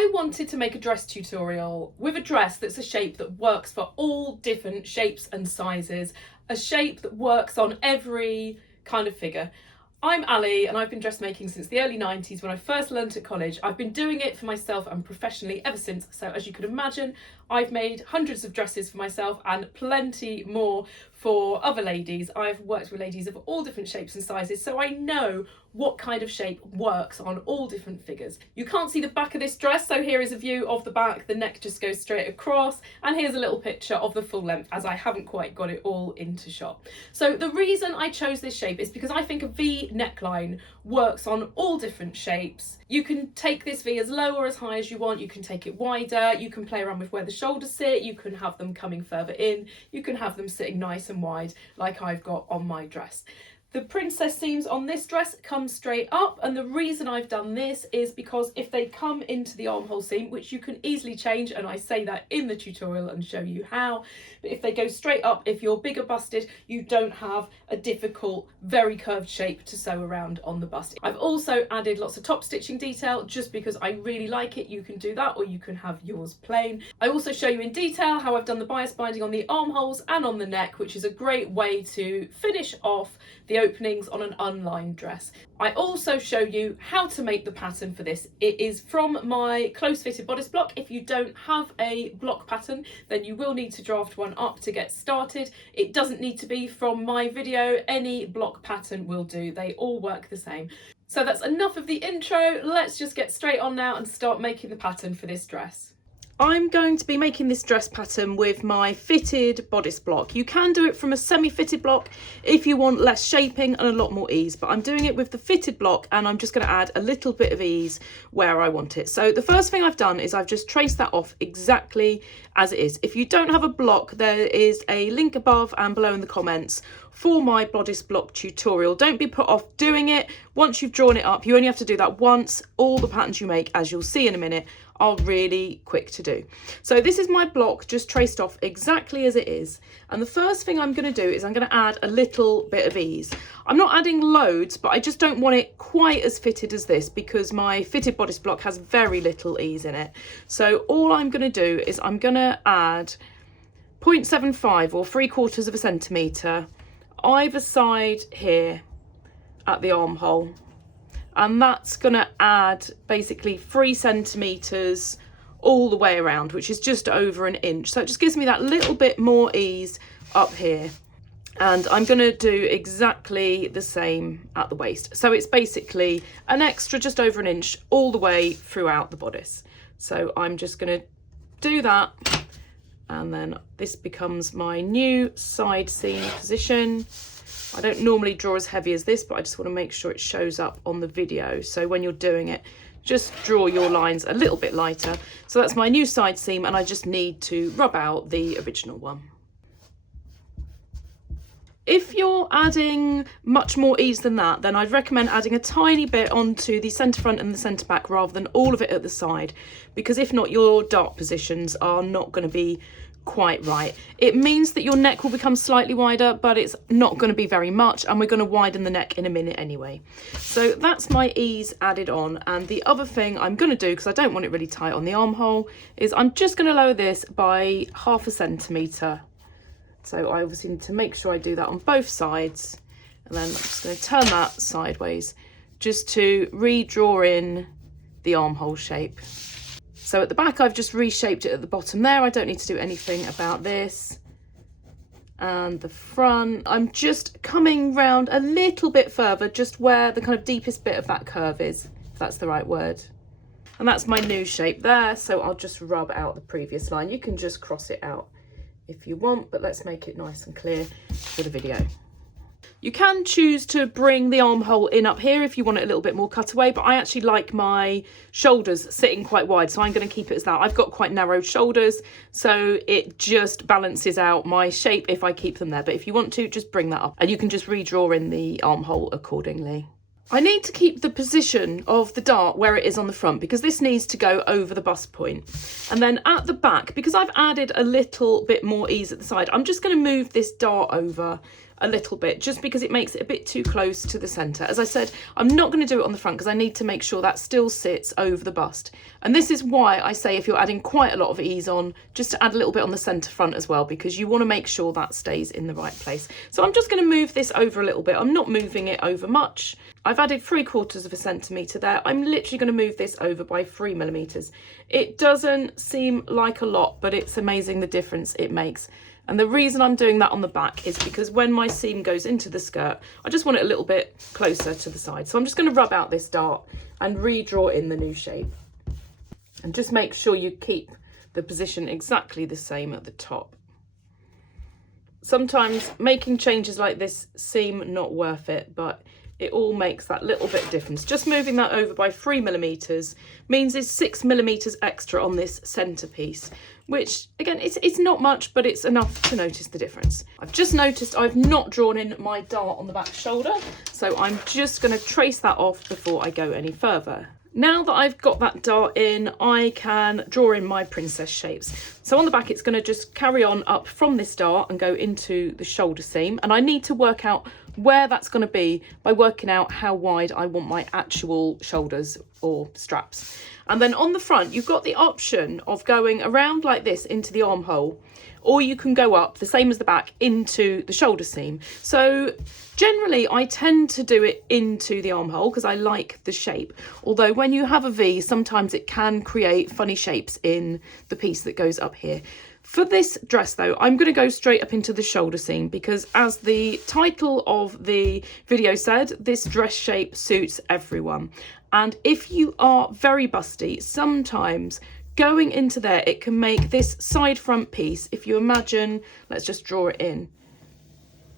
I wanted to make a dress tutorial with a dress that's a shape that works for all different shapes and sizes, a shape that works on every kind of figure. I'm Ali and I've been dressmaking since the early 90s when I first learned at college. I've been doing it for myself and professionally ever since. So as you can imagine, I've made hundreds of dresses for myself and plenty more for other ladies. I've worked with ladies of all different shapes and sizes, so I know what kind of shape works on all different figures. You can't see the back of this dress, so here is a view of the back. The neck just goes straight across, and here's a little picture of the full length as I haven't quite got it all into shot. So the reason I chose this shape is because I think a V neckline works on all different shapes. You can take this V as low or as high as you want, you can take it wider, you can play around with where the shoulders sit, you can have them coming further in, you can have them sitting nice and wide like I've got on my dress. The princess seams on this dress come straight up, and the reason I've done this is because if they come into the armhole seam, which you can easily change, and I say that in the tutorial and show you how, but if they go straight up, if you're bigger busted, you don't have a difficult, very curved shape to sew around on the bust. I've also added lots of top stitching detail just because I really like it. You can do that or you can have yours plain. I also show you in detail how I've done the bias binding on the armholes and on the neck, which is a great way to finish off the openings on an unlined dress. I also show you how to make the pattern for this. It is from my close fitted bodice block. If you don't have a block pattern, then you will need to draft one up to get started. It doesn't need to be from my video. Any block pattern will do. They all work the same. So that's enough of the intro. Let's just get straight on now and start making the pattern for this dress. I'm going to be making this dress pattern with my fitted bodice block. You can do it from a semi-fitted block if you want less shaping and a lot more ease, but I'm doing it with the fitted block and I'm just going to add a little bit of ease where I want it. So the first thing I've done is I've just traced that off exactly as it is. If you don't have a block, there is a link above and below in the comments for my bodice block tutorial. Don't be put off doing it. Once you've drawn it up, you only have to do that once. All the patterns you make, as you'll see in a minute, are really quick to do. So this is my block just traced off exactly as it is. And the first thing I'm going to do is I'm going to add a little bit of ease. I'm not adding loads, but I just don't want it quite as fitted as this because my fitted bodice block has very little ease in it. So all I'm going to do is I'm going to add 0.75 or 3/4 of a centimetre either side here at the armhole. And that's going to add basically 3 centimetres all the way around, which is just over an inch. So it just gives me that little bit more ease up here. And I'm going to do exactly the same at the waist. So it's basically an extra just over an inch all the way throughout the bodice. So I'm just going to do that. And then this becomes my new side seam position. I don't normally draw as heavy as this, but I just want to make sure it shows up on the video. So when you're doing it, just draw your lines a little bit lighter. So that's my new side seam, and I just need to rub out the original one. If you're adding much more ease than that, then I'd recommend adding a tiny bit onto the centre front and the centre back rather than all of it at the side, because if not, your dart positions are not going to be quite right. It means that your neck will become slightly wider, but it's not going to be very much, and we're going to widen the neck in a minute anyway. So that's my ease added on. And the other thing I'm going to do, because I don't want it really tight on the armhole, is I'm just going to lower this by 0.5 centimetre. So I obviously need to make sure I do that on both sides, and then I'm just going to turn that sideways just to redraw in the armhole shape. So at the back, I've just reshaped it at the bottom there. I don't need to do anything about this. And the front, I'm just coming round a little bit further, just where the kind of deepest bit of that curve is, if that's the right word. And that's my new shape there. So I'll just rub out the previous line. You can just cross it out if you want, but let's make it nice and clear for the video. You can choose to bring the armhole in up here if you want it a little bit more cut away, but I actually like my shoulders sitting quite wide, so I'm going to keep it as that. I've got quite narrow shoulders, so it just balances out my shape if I keep them there. But if you want to, just bring that up, and you can just redraw in the armhole accordingly. I need to keep the position of the dart where it is on the front, because this needs to go over the bust point. And then at the back, because I've added a little bit more ease at the side, I'm just going to move this dart over a little bit, just because it makes it a bit too close to the centre. As I said, I'm not going to do it on the front because I need to make sure that still sits over the bust. And this is why I say if you're adding quite a lot of ease on, just to add a little bit on the centre front as well, because you want to make sure that stays in the right place. So I'm just going to move this over a little bit. I'm not moving it over much. I've added 3/4 centimetre there. I'm literally going to move this over by 3 millimetres. It doesn't seem like a lot, but it's amazing the difference it makes. And the reason I'm doing that on the back is because when my seam goes into the skirt, I just want it a little bit closer to the side. So I'm just going to rub out this dart and redraw in the new shape. And just make sure you keep the position exactly the same at the top. Sometimes making changes like this seem not worth it, but it all makes that little bit of difference. Just moving that over by 3 millimetres means there's 6 millimetres extra on this centre piece, which again, it's not much, but it's enough to notice the difference. I've just noticed I've not drawn in my dart on the back shoulder, so I'm just going to trace that off before I go any further. Now that I've got that dart in, I can draw in my princess shapes. So on the back, it's going to just carry on up from this dart and go into the shoulder seam. And I need to work out where that's going to be by working out how wide I want my actual shoulders or straps. And then on the front, you've got the option of going around like this into the armhole, or you can go up the same as the back into the shoulder seam. So generally I tend to do it into the armhole because I like the shape. Although when you have a V, sometimes it can create funny shapes in the piece that goes up here. For this dress though, I'm going to go straight up into the shoulder seam because as the title of the video said, this dress shape suits everyone. And if you are very busty, sometimes going into there, it can make this side front piece, if you imagine, let's just draw it in.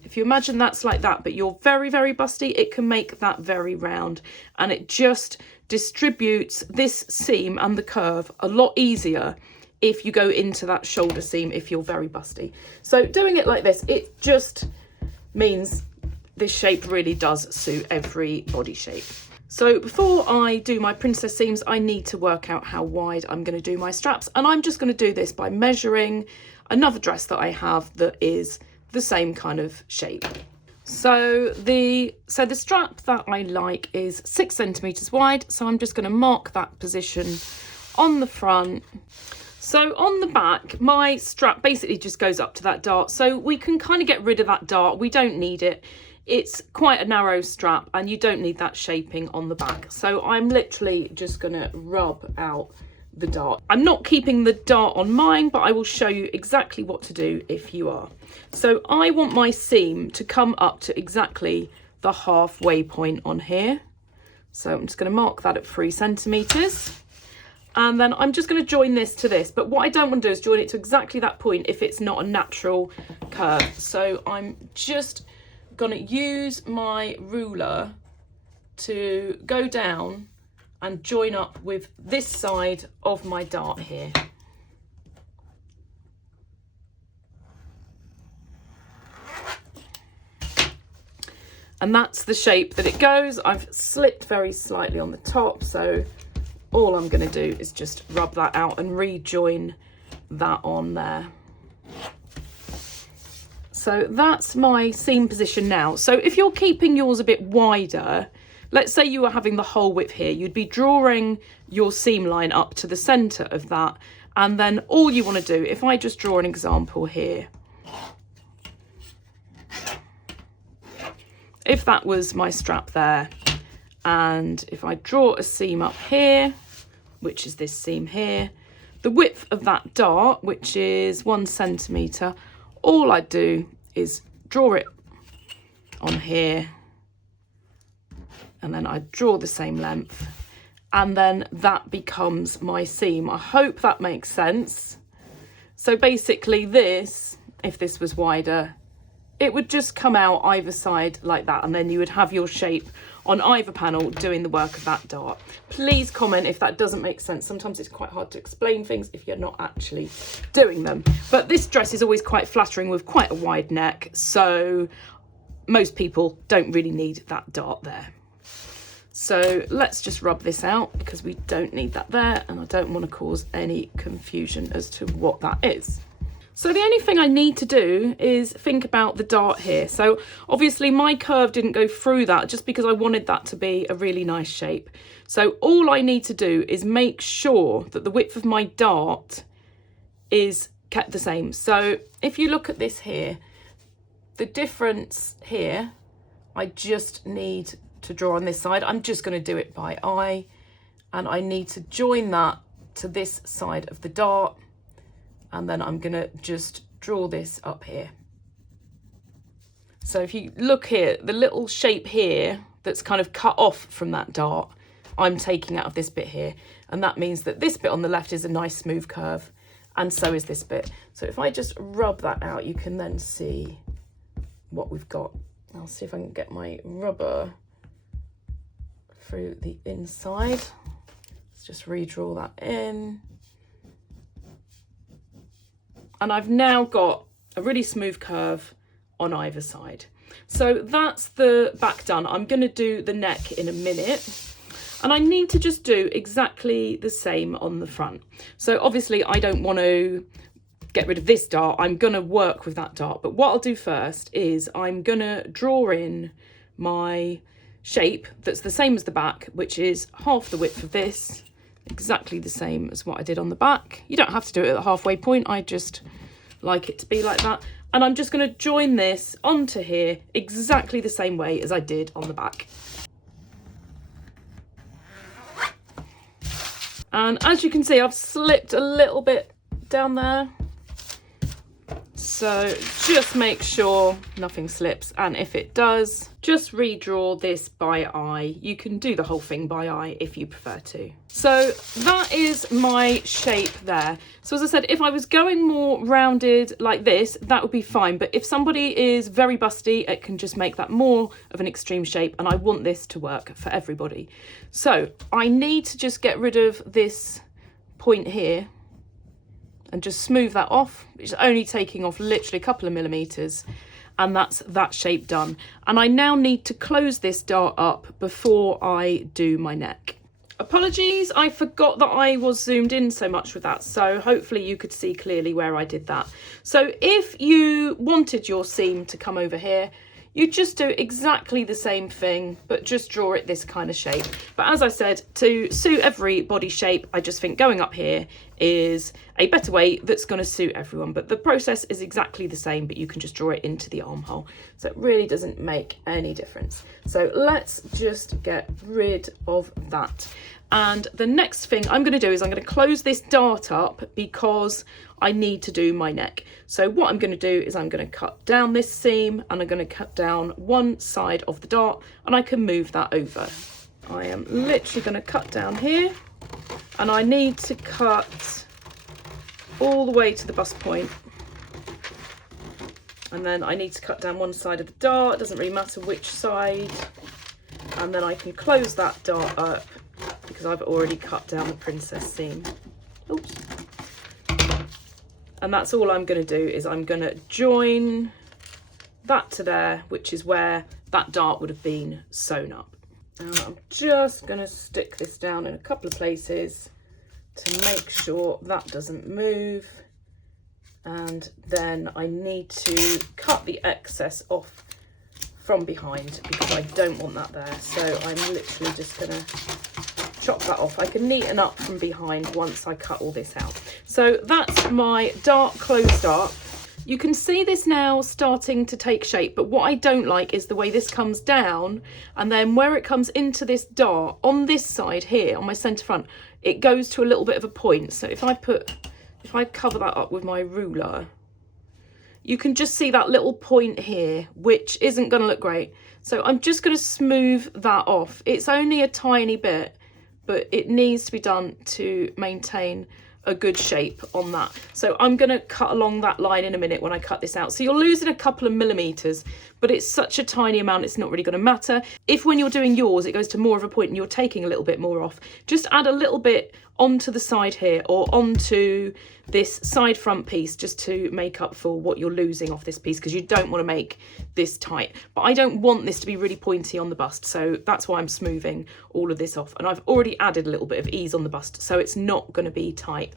If you imagine that's like that, but you're very, very busty, it can make that very round. And it just distributes this seam and the curve a lot easier if you go into that shoulder seam if you're very busty. So doing it like this, it just means this shape really does suit every body shape. So before I do my princess seams, I need to work out how wide I'm going to do my straps. And I'm just going to do this by measuring another dress that I have that is the same kind of shape. So the strap that I like is 6 centimetres wide. So I'm just going to mark that position on the front. So on the back, my strap basically just goes up to that dart. So we can kind of get rid of that dart. We don't need it. It's quite a narrow strap and you don't need that shaping on the back. So I'm literally just going to rub out the dart. I'm not keeping the dart on mine, but I will show you exactly what to do if you are. So I want my seam to come up to exactly the halfway point on here. So I'm just going to mark that at 3 centimetres. And then I'm just going to join this to this. But what I don't want to do is join it to exactly that point if it's not a natural curve. So I'm just going to use my ruler to go down and join up with this side of my dart here. And that's the shape that it goes. I've slipped very slightly on the top, so all I'm going to do is just rub that out and rejoin that on there. So that's my seam position now. So if you're keeping yours a bit wider, let's say you were having the whole width here, you'd be drawing your seam line up to the centre of that. And then all you want to do, if I just draw an example here, if that was my strap there, and if I draw a seam up here, which is this seam here, the width of that dart, which is 1 centimetre, all I do is draw it on here, and then I draw the same length, and then that becomes my seam. I hope that makes sense. So basically this, if this was wider, it would just come out either side like that, and then you would have your shape on either panel doing the work of that dart. Please comment if that doesn't make sense. Sometimes it's quite hard to explain things if you're not actually doing them. But this dress is always quite flattering with quite a wide neck, so most people don't really need that dart there. So let's just rub this out because we don't need that there, and I don't want to cause any confusion as to what that is. So the only thing I need to do is think about the dart here. So obviously my curve didn't go through that just because I wanted that to be a really nice shape. So all I need to do is make sure that the width of my dart is kept the same. So if you look at this here, the difference here, I just need to draw on this side. I'm just going to do it by eye, and I need to join that to this side of the dart, and then I'm going to just draw this up here. So if you look here, the little shape here that's kind of cut off from that dart, I'm taking out of this bit here, and that means that this bit on the left is a nice smooth curve, and so is this bit. So if I just rub that out, you can then see what we've got. I'll see if I can get my rubber through the inside. Let's just redraw that in. And I've now got a really smooth curve on either side. So that's the back done. I'm going to do the neck in a minute. And I need to just do exactly the same on the front. So obviously I don't want to get rid of this dart. I'm going to work with that dart. But what I'll do first is I'm going to draw in my shape that's the same as the back, which is half the width of this, exactly the same as what I did on the back. You don't have to do it at the halfway point. I just like it to be like that. And I'm just going to join this onto here exactly the same way as I did on the back. And as you can see, I've slipped a little bit down there. So just make sure nothing slips, and if it does, just redraw this by eye. You can do the whole thing by eye if you prefer to. So that is my shape there. So as I said, if I was going more rounded like this, that would be fine. But if somebody is very busty, it can just make that more of an extreme shape, and I want this to work for everybody. So I need to just get rid of this point here and just smooth that off. It's only taking off literally a couple of millimeters, and that's that shape done. And I now need to close this dart up before I do my neck. Apologies, I forgot that I was zoomed in so much with that, so hopefully you could see clearly where I did that. So if you wanted your seam to come over here, you just do exactly the same thing, but just draw it this kind of shape. But as I said, to suit every body shape, I just think going up here is a better way that's going to suit everyone. But the process is exactly the same, but you can just draw it into the armhole. So it really doesn't make any difference. So let's just get rid of that. And the next thing I'm going to do is I'm going to close this dart up because I need to do my neck. So what I'm going to do is I'm going to cut down this seam, and I'm going to cut down one side of the dart, and I can move that over. I am literally going to cut down here, and I need to cut all the way to the bust point. And then I need to cut down one side of the dart, it doesn't really matter which side. And then I can close that dart up because I've already cut down the princess seam. Oops. And that's all I'm going to do is I'm going to join that to there, which is where that dart would have been sewn up. And I'm just going to stick this down in a couple of places to make sure that doesn't move. And then I need to cut the excess off from behind because I don't want that there. So I'm literally just going to chop that off. I can neaten up from behind once I cut all this out. So that's my dart closed up. You can see this now starting to take shape, but what I don't like is the way this comes down, and then where it comes into this dart on this side here on my centre front, it goes to a little bit of a point. So if I cover that up with my ruler, you can just see that little point here, which isn't going to look great. So I'm just going to smooth that off. It's only a tiny bit, but it needs to be done to maintain a good shape on that. So I'm going to cut along that line in a minute when I cut this out. So you're losing a couple of millimeters, but it's such a tiny amount, it's not really going to matter. If when you're doing yours, it goes to more of a point and you're taking a little bit more off, just add a little bit onto the side here or onto this side front piece just to make up for what you're losing off this piece, because you don't want to make this tight. But I don't want this to be really pointy on the bust, so that's why I'm smoothing all of this off. And I've already added a little bit of ease on the bust, so it's not going to be tight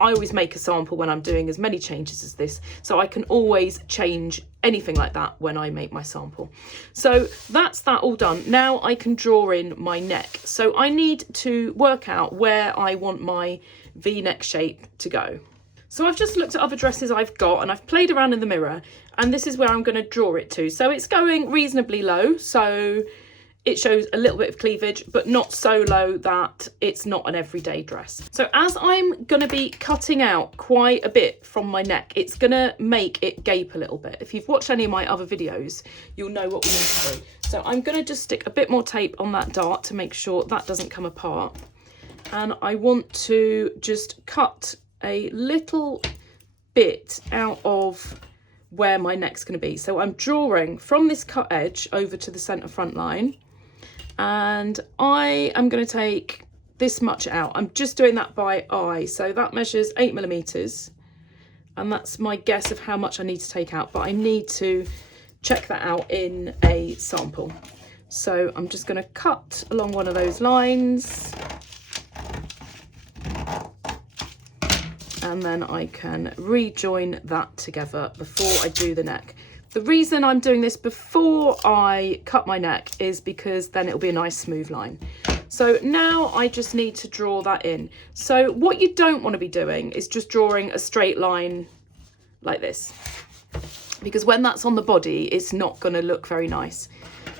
I always make a sample when I'm doing as many changes as this, so I can always change anything like that when I make my sample. So that's that all done. Now I can draw in my neck. So I need to work out where I want my V-neck shape to go. So I've just looked at other dresses I've got and I've played around in the mirror, and this is where I'm going to draw it to. So it's going reasonably low, so it shows a little bit of cleavage, but not so low that it's not an everyday dress. So as I'm going to be cutting out quite a bit from my neck, it's going to make it gape a little bit. If you've watched any of my other videos, you'll know what we need to do. So I'm going to just stick a bit more tape on that dart to make sure that doesn't come apart. And I want to just cut a little bit out of where my neck's going to be. So I'm drawing from this cut edge over to the centre front line. And I am going to take this much out. I'm just doing that by eye. So that measures 8mm. And that's my guess of how much I need to take out. But I need to check that out in a sample. So I'm just going to cut along one of those lines. And then I can rejoin that together before I do the neck. The reason I'm doing this before I cut my neck is because then it'll be a nice smooth line. So now I just need to draw that in. So what you don't want to be doing is just drawing a straight line like this, because when that's on the body, it's not going to look very nice.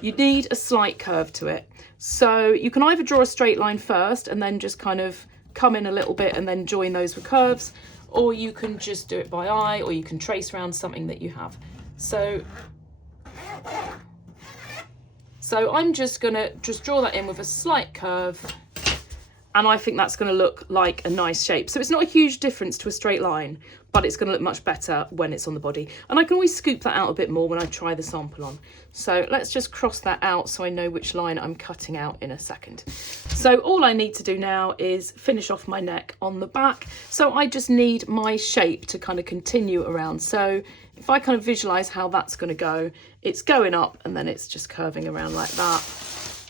You need a slight curve to it. So you can either draw a straight line first and then just kind of come in a little bit and then join those with curves, or you can just do it by eye, or you can trace around something that you have. So I'm just gonna draw that in with a slight curve, and I think that's gonna look like a nice shape. So it's not a huge difference to a straight line, but it's gonna look much better when it's on the body. And I can always scoop that out a bit more when I try the sample on. So let's just cross that out so I know which line I'm cutting out in a second. So all I need to do now is finish off my neck on the back. So I just need my shape to kind of continue around. So if I kind of visualize how that's going to go, it's going up and then it's just curving around like that.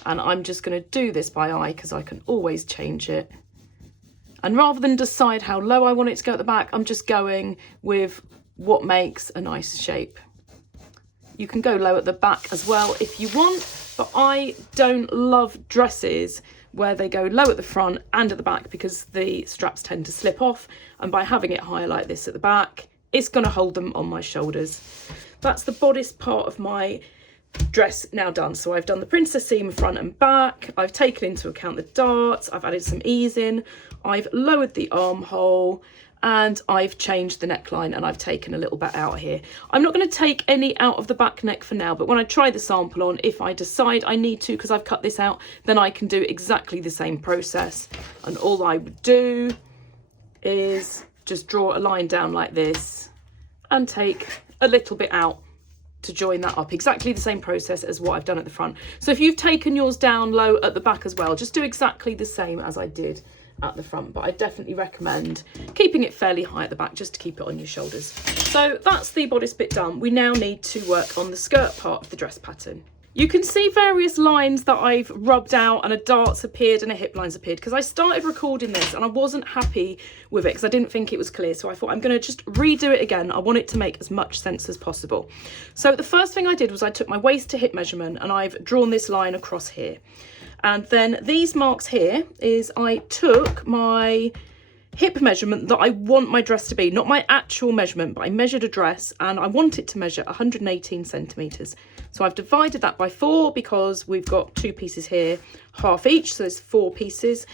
And I'm just going to do this by eye because I can always change it. And rather than decide how low I want it to go at the back, I'm just going with what makes a nice shape. You can go low at the back as well if you want, but I don't love dresses where they go low at the front and at the back because the straps tend to slip off. And by having it higher like this at the back, it's going to hold them on my shoulders. That's the bodice part of my dress now done. So I've done the princess seam front and back. I've taken into account the darts. I've added some ease in. I've lowered the armhole and I've changed the neckline, and I've taken a little bit out here. I'm not going to take any out of the back neck for now, but when I try the sample on, if I decide I need to because I've cut this out, then I can do exactly the same process. And all I would do is just draw a line down like this and take a little bit out to join that up. Exactly the same process as what I've done at the front. So if you've taken yours down low at the back as well, just do exactly the same as I did at the front. But I definitely recommend keeping it fairly high at the back just to keep it on your shoulders. So that's the bodice bit done. We now need to work on the skirt part of the dress pattern. You can see various lines that I've rubbed out, and a dart's appeared and a hip line's appeared because I started recording this and I wasn't happy with it because I didn't think it was clear. So I thought I'm going to just redo it again. I want it to make as much sense as possible. So the first thing I did was I took my waist to hip measurement and I've drawn this line across here. And then these marks here is I took my hip measurement that I want my dress to be, not my actual measurement, but I measured a dress and I want it to measure 118 centimetres. So I've divided that by 4 because we've got 2 pieces here, half each, so there's 4 pieces.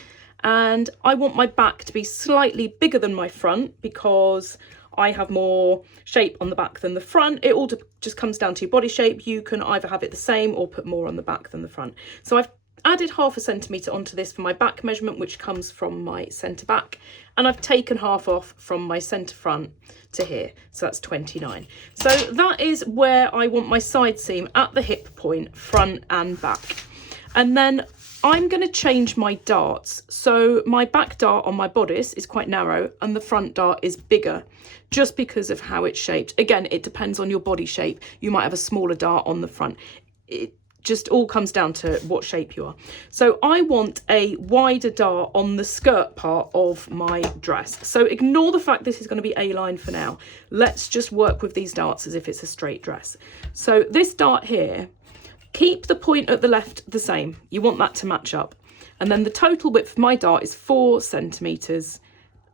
And I want my back to be slightly bigger than my front because I have more shape on the back than the front. It all just comes down to your body shape. You can either have it the same or put more on the back than the front. So I've added 0.5 centimetre onto this for my back measurement, which comes from my centre back, and I've taken half off from my centre front to here, so that's 29. So that is where I want my side seam at the hip point, front and back. And then I'm going to change my darts. So my back dart on my bodice is quite narrow and the front dart is bigger just because of how it's shaped. Again, it depends on your body shape. You might have a smaller dart on the front. just all comes down to what shape you are. So I want a wider dart on the skirt part of my dress. So ignore the fact this is going to be A-line for now. Let's just work with these darts as if it's a straight dress. So this dart here, keep the point at the left the same. You want that to match up. And then the total width of my dart is 4 centimetres.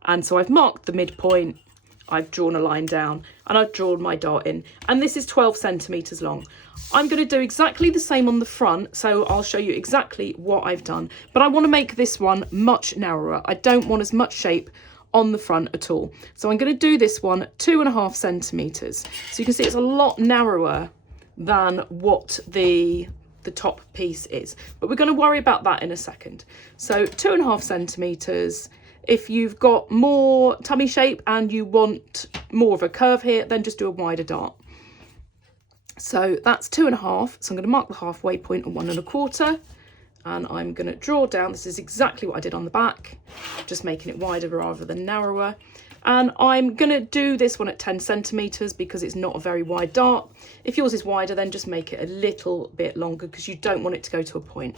And so I've marked the midpoint, I've drawn a line down, and I've drawn my dart in. And this is 12 centimetres long. I'm going to do exactly the same on the front, so I'll show you exactly what I've done. But I want to make this one much narrower. I don't want as much shape on the front at all. So I'm going to do this one 2.5 centimetres. So you can see it's a lot narrower than what the top piece is. But we're going to worry about that in a second. So 2.5 centimetres. If you've got more tummy shape and you want more of a curve here, then just do a wider dart. So that's 2.5. So I'm going to mark the halfway point at 1.25, and I'm going to draw down. This is exactly what I did on the back, just making it wider rather than narrower. And I'm going to do this one at 10 centimetres because it's not a very wide dart. If yours is wider, then just make it a little bit longer because you don't want it to go to a point.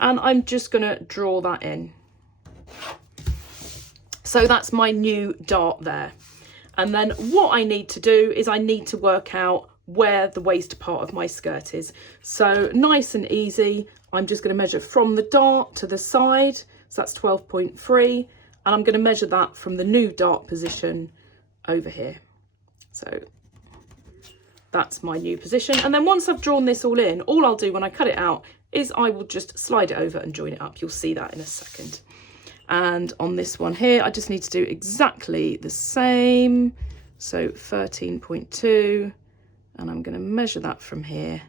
And I'm just going to draw that in. So that's my new dart there. And then what I need to do is I need to work out where the waist part of my skirt is. So nice and easy, I'm just going to measure from the dart to the side. So that's 12.3. And I'm going to measure that from the new dart position over here. So that's my new position. And then once I've drawn this all in, all I'll do when I cut it out is I will just slide it over and join it up. You'll see that in a second. And on this one here, I just need to do exactly the same. So 13.2, and I'm going to measure that from here.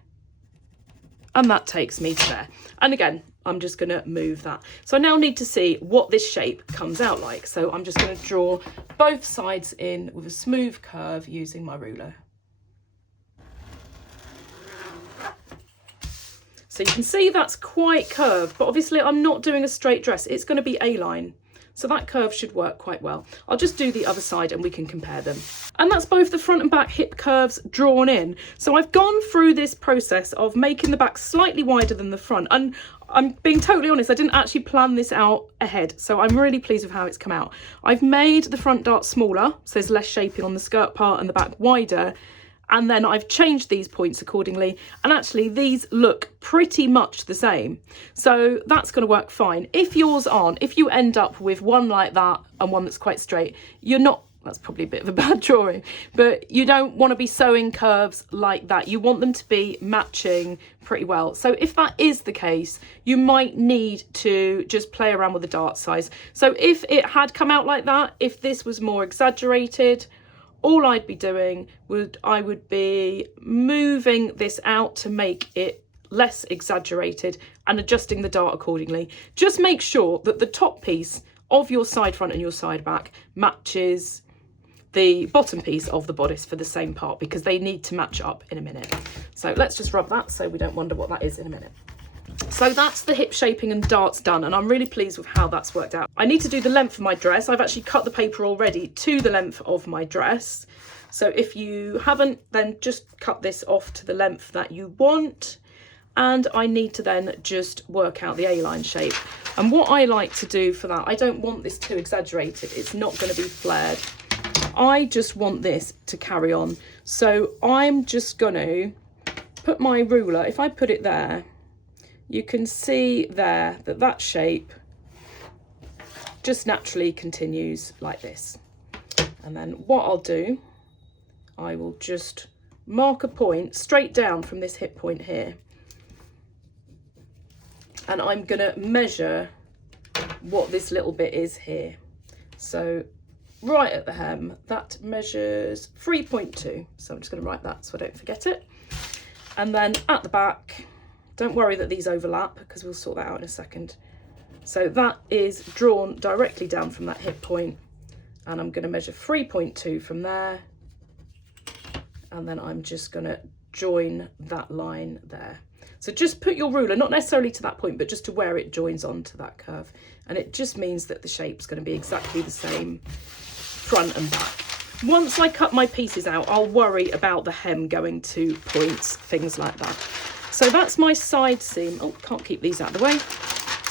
And that takes me to there. And again, I'm just going to move that. So I now need to see what this shape comes out like. So I'm just going to draw both sides in with a smooth curve using my ruler. So you can see that's quite curved, but obviously I'm not doing a straight dress. It's going to be A-line. So that curve should work quite well. I'll just do the other side and we can compare them. And that's both the front and back hip curves drawn in. So I've gone through this process of making the back slightly wider than the front. And I'm being totally honest, I didn't actually plan this out ahead. So I'm really pleased with how it's come out. I've made the front dart smaller, so there's less shaping on the skirt part, and the back wider. And then I've changed these points accordingly. And actually these look pretty much the same. So that's going to work fine. If yours aren't, if you end up with one like that and one that's quite straight, you're not, that's probably a bit of a bad drawing, but you don't want to be sewing curves like that. You want them to be matching pretty well. So if that is the case, you might need to just play around with the dart size. So if it had come out like that, if this was more exaggerated, all I'd be doing I would be moving this out to make it less exaggerated and adjusting the dart accordingly. Just make sure that the top piece of your side front and your side back matches the bottom piece of the bodice for the same part, because they need to match up in a minute. So let's just rub that so we don't wonder what that is in a minute. So that's the hip shaping and darts done, and I'm really pleased with how that's worked out. I need to do the length of my dress. I've actually cut the paper already to the length of my dress. So if you haven't, then just cut this off to the length that you want. And I need to then just work out the A-line shape. And what I like to do for that, I don't want this too exaggerated. It's not going to be flared. I just want this to carry on. So I'm just going to put my ruler, if I put it there, you can see there that that shape just naturally continues like this. And then what I'll do, I will just mark a point straight down from this hip point here. And I'm going to measure what this little bit is here. So right at the hem, that measures 3.2. So I'm just going to write that so I don't forget it. And then at the back, don't worry that these overlap because we'll sort that out in a second. So that is drawn directly down from that hip point, and I'm going to measure 3.2 from there. And then I'm just going to join that line there. So just put your ruler, not necessarily to that point, but just to where it joins onto that curve. And it just means that the shape's going to be exactly the same front and back. Once I cut my pieces out, I'll worry about the hem going to points, things like that. So that's my side seam. Oh, can't keep these out of the way.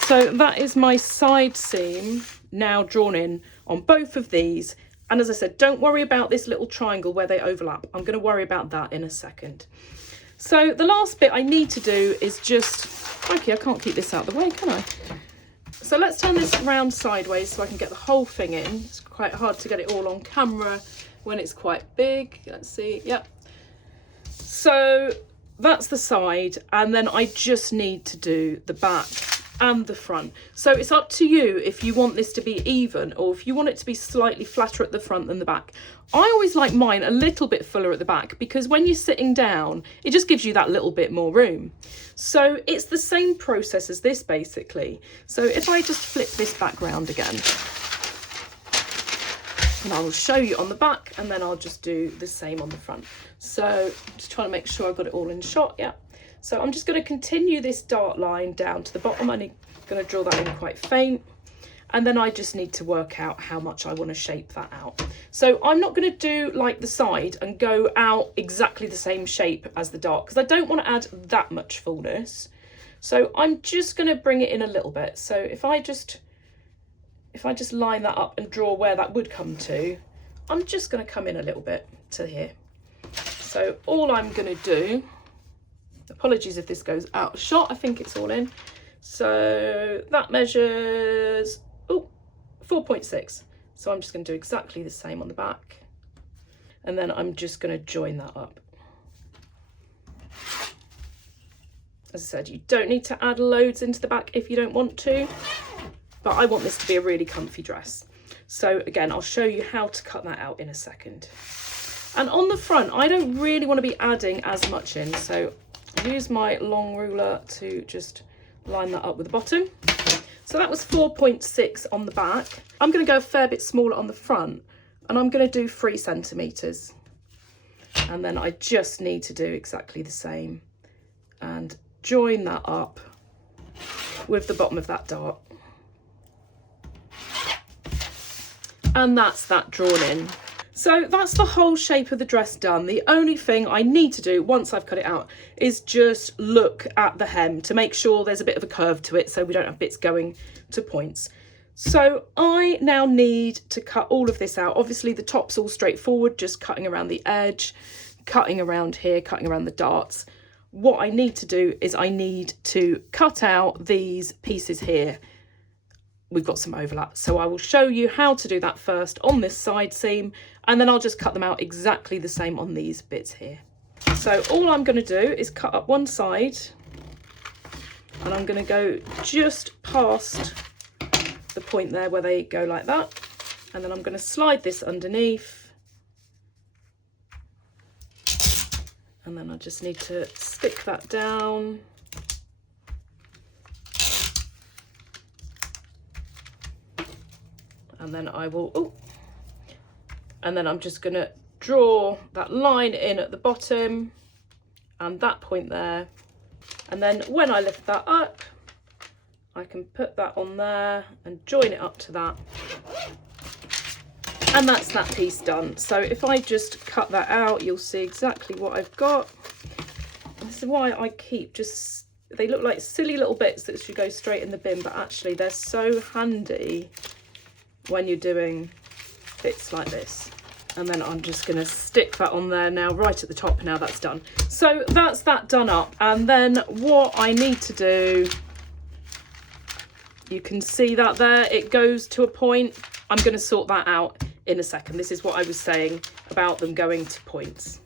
So that is my side seam now drawn in on both of these. And as I said, don't worry about this little triangle where they overlap. I'm going to worry about that in a second. So the last bit I need to do is just, okay, I can't keep this out of the way, can I? So let's turn this round sideways so I can get the whole thing in. It's quite hard to get it all on camera when it's quite big. Let's see, yep. So that's the side, and then I just need to do the back and the front. So it's up to you if you want this to be even or if you want it to be slightly flatter at the front than the back. I always like mine a little bit fuller at the back because when you're sitting down, it just gives you that little bit more room. So it's the same process as this basically. So if I just flip this back round again, and I will show you on the back and then I'll just do the same on the front. So just trying to make sure I've got it all in shot, yeah. So I'm just going to continue this dart line down to the bottom. I'm going to draw that in quite faint. And then I just need to work out how much I want to shape that out. So I'm not going to do like the side and go out exactly the same shape as the dart because I don't want to add that much fullness. So I'm just going to bring it in a little bit. So if I just line that up and draw where that would come to, I'm just going to come in a little bit to here. So all I'm going to do, apologies if this goes out of shot, I think it's all in. So that measures 4.6. So I'm just going to do exactly the same on the back. And then I'm just going to join that up. As I said, you don't need to add loads into the back if you don't want to, but I want this to be a really comfy dress. So again, I'll show you how to cut that out in a second. And on the front, I don't really want to be adding as much in. So use my long ruler to just line that up with the bottom. So that was 4.6 on the back. I'm going to go a fair bit smaller on the front and I'm going to do 3 centimetres. And then I just need to do exactly the same and join that up with the bottom of that dart. And that's that drawn in. So that's the whole shape of the dress done. The only thing I need to do once I've cut it out is just look at the hem to make sure there's a bit of a curve to it so we don't have bits going to points. So I now need to cut all of this out. Obviously the top's all straightforward, just cutting around the edge, cutting around here, cutting around the darts. What I need to do is I need to cut out these pieces here. We've got some overlap, so I will show you how to do that first on this side seam, and then I'll just cut them out exactly the same on these bits here. So all I'm going to do is cut up one side, and I'm going to go just past the point there where they go like that, and then I'm going to slide this underneath, and then I just need to stick that down. And then I will, and then I'm just going to draw that line in at the bottom and that point there. And then when I lift that up, I can put that on there and join it up to that. And that's that piece done. So if I just cut that out, you'll see exactly what I've got. And this is why I keep just, they look like silly little bits that should go straight in the bin, but actually they're so handy when you're doing bits like this. And then I'm just going to stick that on there now, right at the top. Now that's done. So that's that done up. And then what I need to do, you can see that there, it goes to a point. I'm going to sort that out in a second. This is what I was saying about them going to points.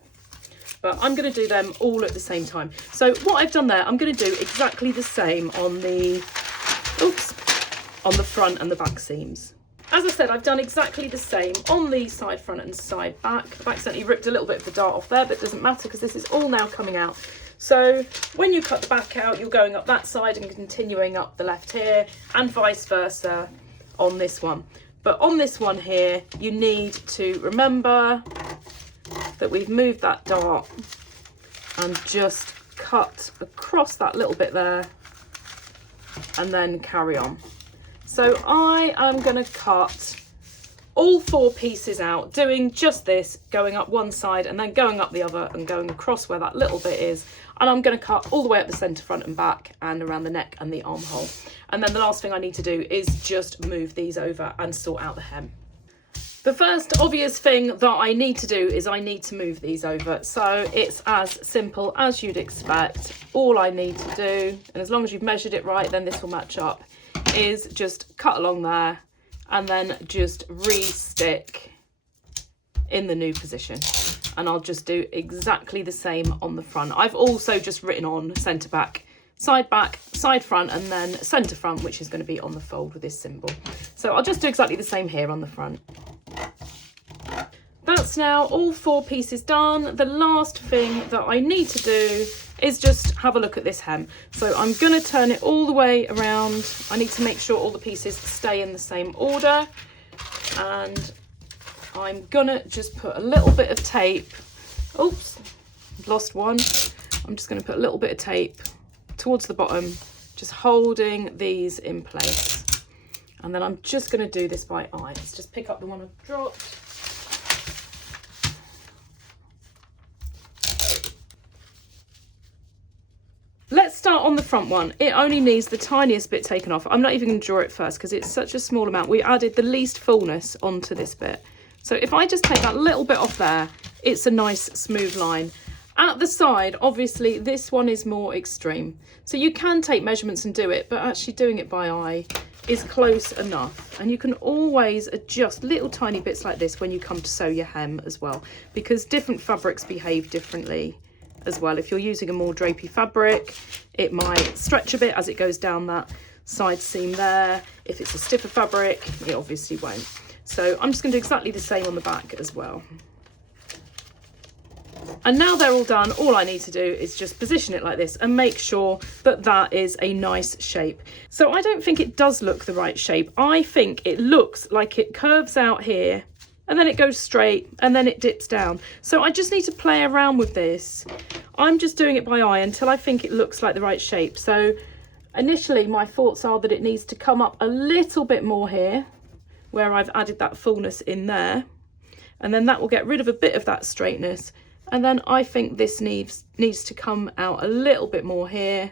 But I'm going to do them all at the same time. So what I've done there, I'm going to do exactly the same on the, on the front and the back seams. As I said, I've done exactly the same on the side front and side back. I've accidentally ripped a little bit of the dart off there, but it doesn't matter because this is all now coming out. So when you cut the back out, you're going up that side and continuing up the left here, and vice versa on this one. But on this one here, you need to remember that we've moved that dart and just cut across that little bit there and then carry on. So I am going to cut all 4 pieces out, doing just this, going up one side and then going up the other and going across where that little bit is. And I'm going to cut all the way up the centre, front and back, and around the neck and the armhole. And then the last thing I need to do is just move these over and sort out the hem. The first obvious thing that I need to do is I need to move these over. So it's as simple as you'd expect. All I need to do, and as long as you've measured it right, then this will match up, is just cut along there and then just re-stick in the new position. And I'll just do exactly the same on the front. I've also just written on centre back, side front, and then centre front, which is going to be on the fold with this symbol. So I'll just do exactly the same here on the front. That's now all 4 pieces done. The last thing that I need to do is just have a look at this hem. So I'm going to turn it all the way around. I need to make sure all the pieces stay in the same order. And I'm going to just put a little bit of tape. Oops, lost one. I'm just going to put a little bit of tape towards the bottom, just holding these in place. And then I'm just going to do this by eye. Let's just pick up the one I've dropped. Let's start on the front one. It only needs the tiniest bit taken off. I'm not even going to draw it first because it's such a small amount. We added the least fullness onto this bit. So if I just take that little bit off there, it's a nice smooth line. At the side, obviously, this one is more extreme. So you can take measurements and do it, but actually doing it by eye is close enough. And you can always adjust little tiny bits like this when you come to sew your hem as well, because different fabrics behave differently as well. If you're using a more drapey fabric, it might stretch a bit as it goes down that side seam there. If it's a stiffer fabric, it obviously won't. So I'm just going to do exactly the same on the back as well. And now they're all done, all I need to do is just position it like this and make sure that that is a nice shape. So I don't think it does look the right shape. I think it looks like it curves out here and then it goes straight and then it dips down. So I just need to play around with this. I'm just doing it by eye until I think it looks like the right shape. So initially my thoughts are that it needs to come up a little bit more here where I've added that fullness in there, and then that will get rid of a bit of that straightness. And then I think this needs to come out a little bit more here,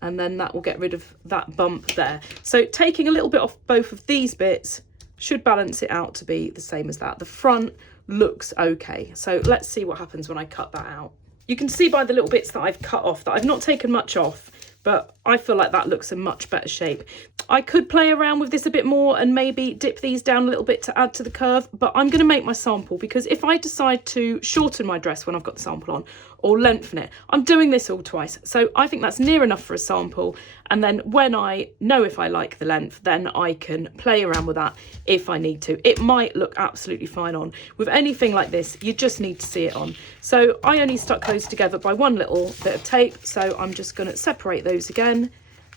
and then that will get rid of that bump there. So taking a little bit off both of these bits should balance it out to be the same as that. The front looks okay. So let's see what happens when I cut that out. You can see by the little bits that I've cut off that I've not taken much off, but I feel like that looks a much better shape. I could play around with this a bit more and maybe dip these down a little bit to add to the curve, but I'm going to make my sample, because if I decide to shorten my dress when I've got the sample on or lengthen it, I'm doing this all twice. So I think that's near enough for a sample. And then when I know if I like the length, then I can play around with that if I need to. It might look absolutely fine on. With anything like this, you just need to see it on. So I only stuck those together by one little bit of tape. So I'm just going to separate those again.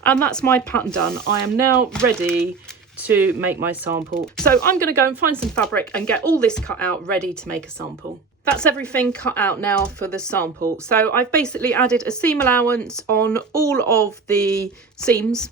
And that's my pattern done. I am now ready to make my sample. So I'm going to go and find some fabric and get all this cut out ready to make a sample. That's everything cut out now for the sample. So I've basically added a seam allowance on all of the seams,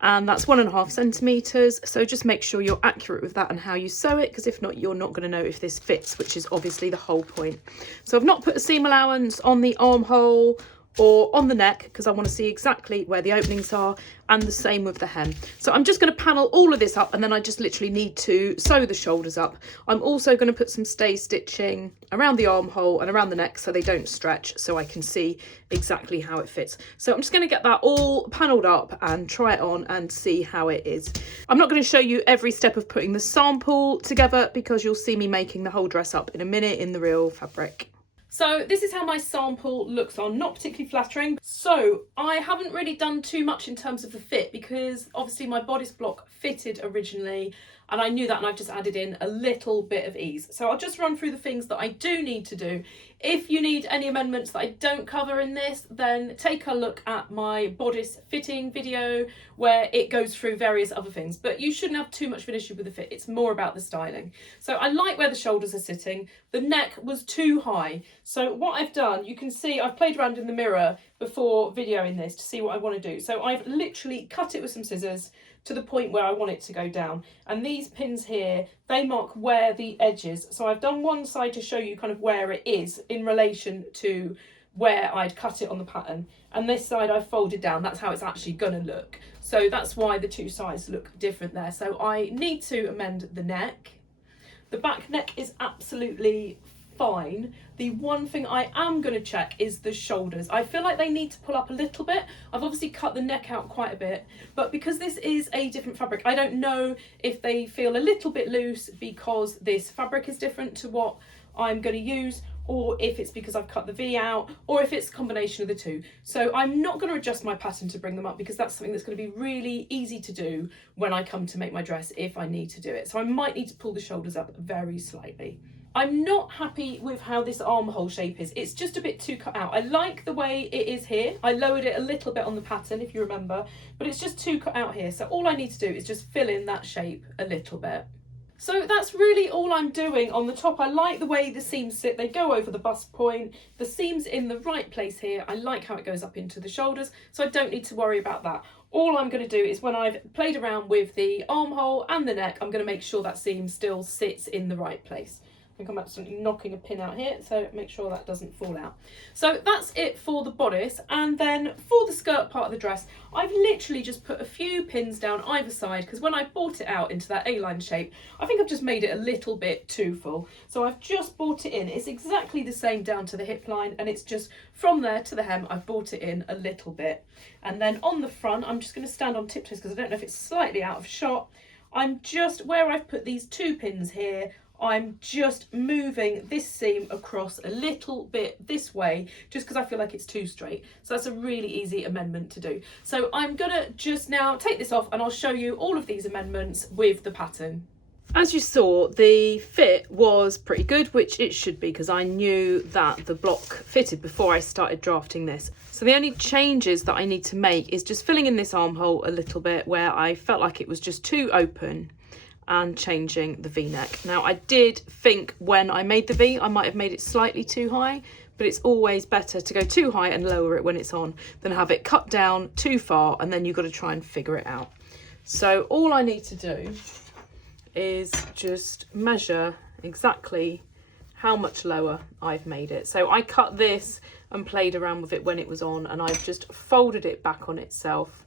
and that's 1.5 centimetres. So just make sure you're accurate with that and how you sew it, because if not, you're not going to know if this fits, which is obviously the whole point. So I've not put a seam allowance on the armhole or on the neck because I want to see exactly where the openings are, and the same with the hem. So I'm just going to panel all of this up, and then I just literally need to sew the shoulders up. I'm also going to put some stay stitching around the armhole and around the neck so they don't stretch, so I can see exactly how it fits. So I'm just going to get that all panelled up and try it on and see how it is. I'm not going to show you every step of putting the sample together because you'll see me making the whole dress up in a minute in the real fabric. So this is how my sample looks on, not particularly flattering. So I haven't really done too much in terms of the fit because obviously my bodice block fitted originally, and I knew that, and I've just added in a little bit of ease. So I'll just run through the things that I do need to do. If you need any amendments that I don't cover in this, then take a look at my bodice fitting video where it goes through various other things, but you shouldn't have too much of an issue with the fit. It's more about the styling. So I like where the shoulders are sitting. The neck was too high. So what I've done, you can see I've played around in the mirror before videoing this to see what I want to do. So I've literally cut it with some scissors, to the point where I want it to go down. And these pins here, they mark where the edge is. So I've done one side to show you kind of where it is in relation to where I'd cut it on the pattern, and this side I've folded down. That's how it's actually gonna look. So that's why the two sides look different there. So I need to amend the neck. The back neck is absolutely fine. The one thing I am going to check is the shoulders. I feel like they need to pull up a little bit. I've obviously cut the neck out quite a bit, but because this is a different fabric, I don't know if they feel a little bit loose because this fabric is different to what I'm going to use, or if it's because I've cut the V out, or if it's a combination of the two. So I'm not going to adjust my pattern to bring them up, because that's something that's going to be really easy to do when I come to make my dress if I need to do it. So I might need to pull the shoulders up very slightly. I'm not happy with how this armhole shape is. It's just a bit too cut out. I like the way it is here. I lowered it a little bit on the pattern, if you remember, but it's just too cut out here. So all I need to do is just fill in that shape a little bit. So that's really all I'm doing on the top. I like the way the seams sit. They go over the bust point. The seam's in the right place here. I like how it goes up into the shoulders, so I don't need to worry about that. All I'm going to do is, when I've played around with the armhole and the neck, I'm going to make sure that seam still sits in the right place. I think I'm absolutely knocking a pin out here, so make sure that doesn't fall out. So that's it for the bodice. And then for the skirt part of the dress, I've literally just put a few pins down either side, because when I brought it out into that A-line shape, I think I've just made it a little bit too full. So I've just brought it in. It's exactly the same down to the hip line, and it's just from there to the hem, I've brought it in a little bit. And then on the front, I'm just going to stand on tiptoes because I don't know if it's slightly out of shot. I'm just, where I've put these two pins here, I'm just moving this seam across a little bit this way, just because I feel like it's too straight. So that's a really easy amendment to do. So I'm gonna just now take this off and I'll show you all of these amendments with the pattern. As you saw, the fit was pretty good, which it should be, because I knew that the block fitted before I started drafting this. So the only changes that I need to make is just filling in this armhole a little bit where I felt like it was just too open, and changing the V-neck. Now, I did think when I made the V, I might have made it slightly too high, but it's always better to go too high and lower it when it's on than have it cut down too far and then you've got to try and figure it out. So all I need to do is just measure exactly how much lower I've made it. So I cut this and played around with it when it was on, and I've just folded it back on itself.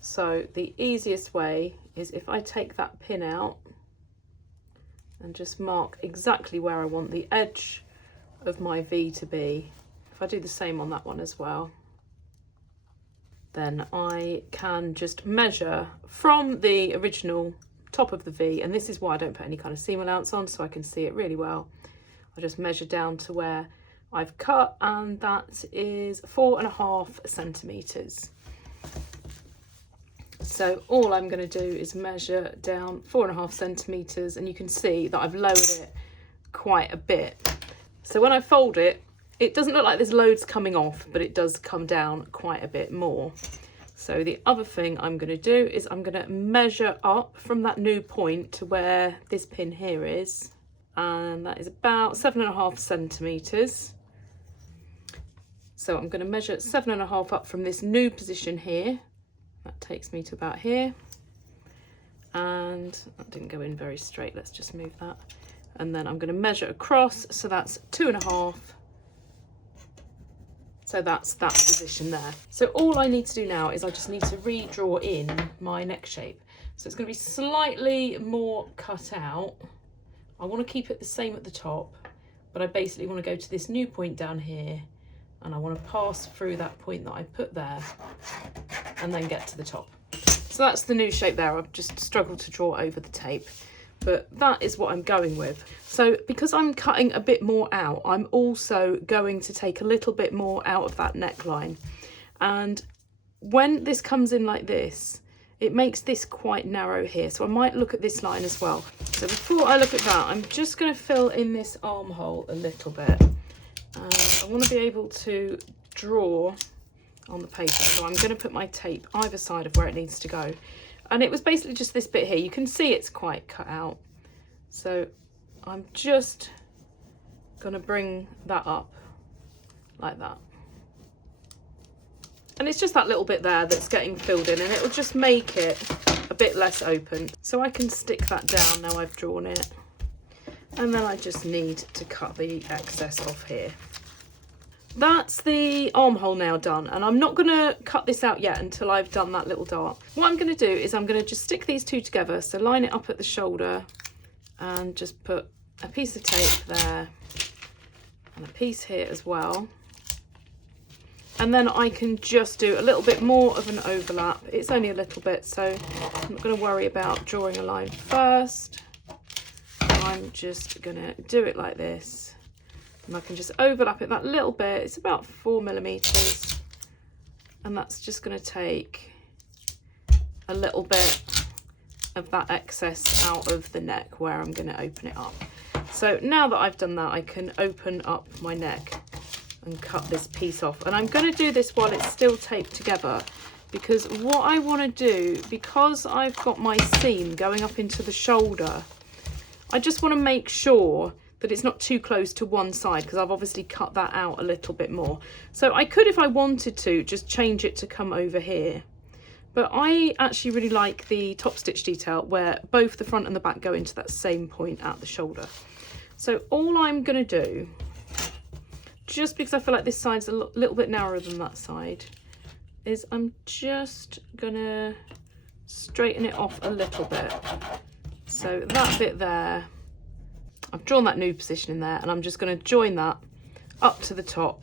So the easiest way is if I take that pin out and just mark exactly where I want the edge of my V to be. If I do the same on that one as well, then I can just measure from the original top of the V, and this is why I don't put any kind of seam allowance on, so I can see it really well. I just measure down to where I've cut, and that is 4.5 centimetres. So all I'm going to do is measure down 4.5 centimetres, and you can see that I've lowered it quite a bit. So when I fold it, it doesn't look like there's loads coming off, but it does come down quite a bit more. So the other thing I'm going to do is I'm going to measure up from that new point to where this pin here is, and that is about 7.5 centimetres. So I'm going to measure 7.5 up from this new position here. That takes me to about here, and that didn't go in very straight. Let's just move that. And then I'm going to measure across, so that's 2.5. So that's that position there. So all I need to do now is I just need to redraw in my neck shape. So it's going to be slightly more cut out. I want to keep it the same at the top, but I basically want to go to this new point down here, and I want to pass through that point that I put there and then get to the top. So that's the new shape there. I've just struggled to draw over the tape, but that is what I'm going with. So because I'm cutting a bit more out, I'm also going to take a little bit more out of that neckline. And when this comes in like this, it makes this quite narrow here. So I might look at this line as well. So before I look at that, I'm just going to fill in this armhole a little bit. I want to be able to draw on the paper, so I'm going to put my tape either side of where it needs to go. And it was basically just this bit here. You can see it's quite cut out. So I'm just going to bring that up like that. And it's just that little bit there that's getting filled in, and it will just make it a bit less open. So I can stick that down now I've drawn it. And then I just need to cut the excess off here. That's the armhole now done, and I'm not going to cut this out yet until I've done that little dart. What I'm going to do is I'm going to just stick these two together, so line it up at the shoulder and just put a piece of tape there and a piece here as well. And then I can just do a little bit more of an overlap. It's only a little bit, so I'm not going to worry about drawing a line first. I'm just going to do it like this. And I can just overlap it that little bit. It's about 4mm, and that's just going to take a little bit of that excess out of the neck where I'm going to open it up. So now that I've done that, I can open up my neck and cut this piece off. And I'm going to do this while it's still taped together, because what I want to do, because I've got my seam going up into the shoulder, I just want to make sure that it's not too close to one side, because I've obviously cut that out a little bit more. So I could, if I wanted to, just change it to come over here. But I actually really like the top stitch detail where both the front and the back go into that same point at the shoulder. So all I'm going to do, just because I feel like this side's a little bit narrower than that side, is I'm just going to straighten it off a little bit. So that bit there, I've drawn that new position in there, and I'm just going to join that up to the top,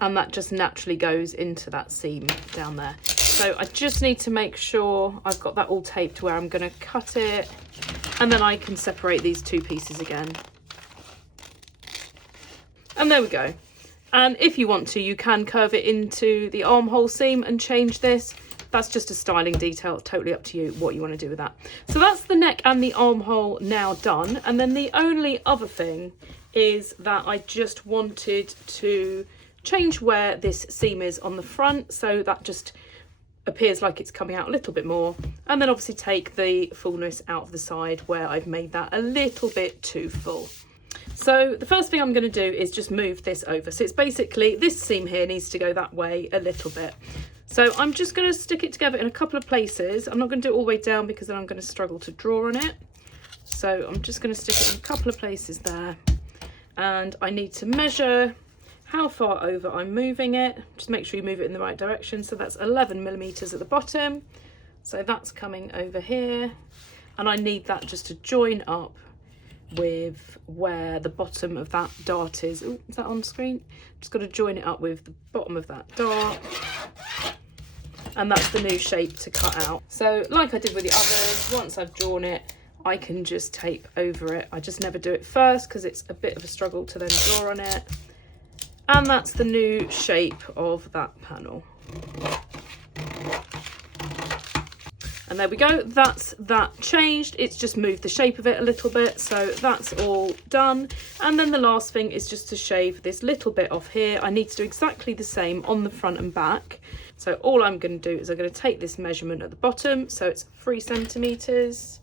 and that just naturally goes into that seam down there. So I just need to make sure I've got that all taped where I'm going to cut it, and then I can separate these two pieces again. And there we go. And if you want to, you can curve it into the armhole seam and change this. That's just a styling detail, totally up to you what you want to do with that. So that's the neck and the armhole now done. And then the only other thing is that I just wanted to change where this seam is on the front, so that just appears like it's coming out a little bit more. And then obviously take the fullness out of the side where I've made that a little bit too full. So the first thing I'm going to do is just move this over. So it's basically, this seam here needs to go that way a little bit. So I'm just going to stick it together in a couple of places. I'm not going to do it all the way down because then I'm going to struggle to draw on it. So I'm just going to stick it in a couple of places there. And I need to measure how far over I'm moving it. Just make sure you move it in the right direction. So that's 11mm at the bottom. So that's coming over here. And I need that just to join up with where the bottom of that dart is. Oh, is that on screen? Just got to join it up with the bottom of that dart. And that's the new shape to cut out. So like I did with the others, once I've drawn it, I can just tape over it. I just never do it first because it's a bit of a struggle to then draw on it. And that's the new shape of that panel. And there we go, that's that changed. It's just moved the shape of it a little bit, so that's all done. And then the last thing is just to shave this little bit off here. I need to do exactly the same on the front and back. So all I'm going to do is I'm going to take this measurement at the bottom, so it's 3cm.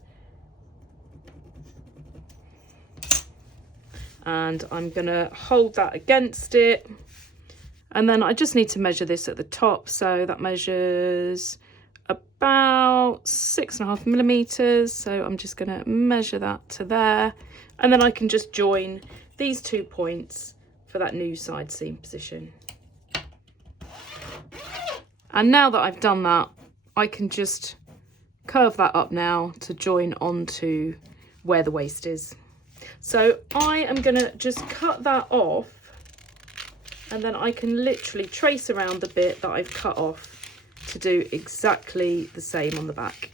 And I'm going to hold that against it. And then I just need to measure this at the top, so that measures about 6.5mm, so I'm just going to measure that to there, and then I can just join these 2 points for that new side seam position. And now that I've done that, I can just curve that up now to join onto where the waist is. So I am going to just cut that off, and then I can literally trace around the bit that I've cut off to do exactly the same on the back.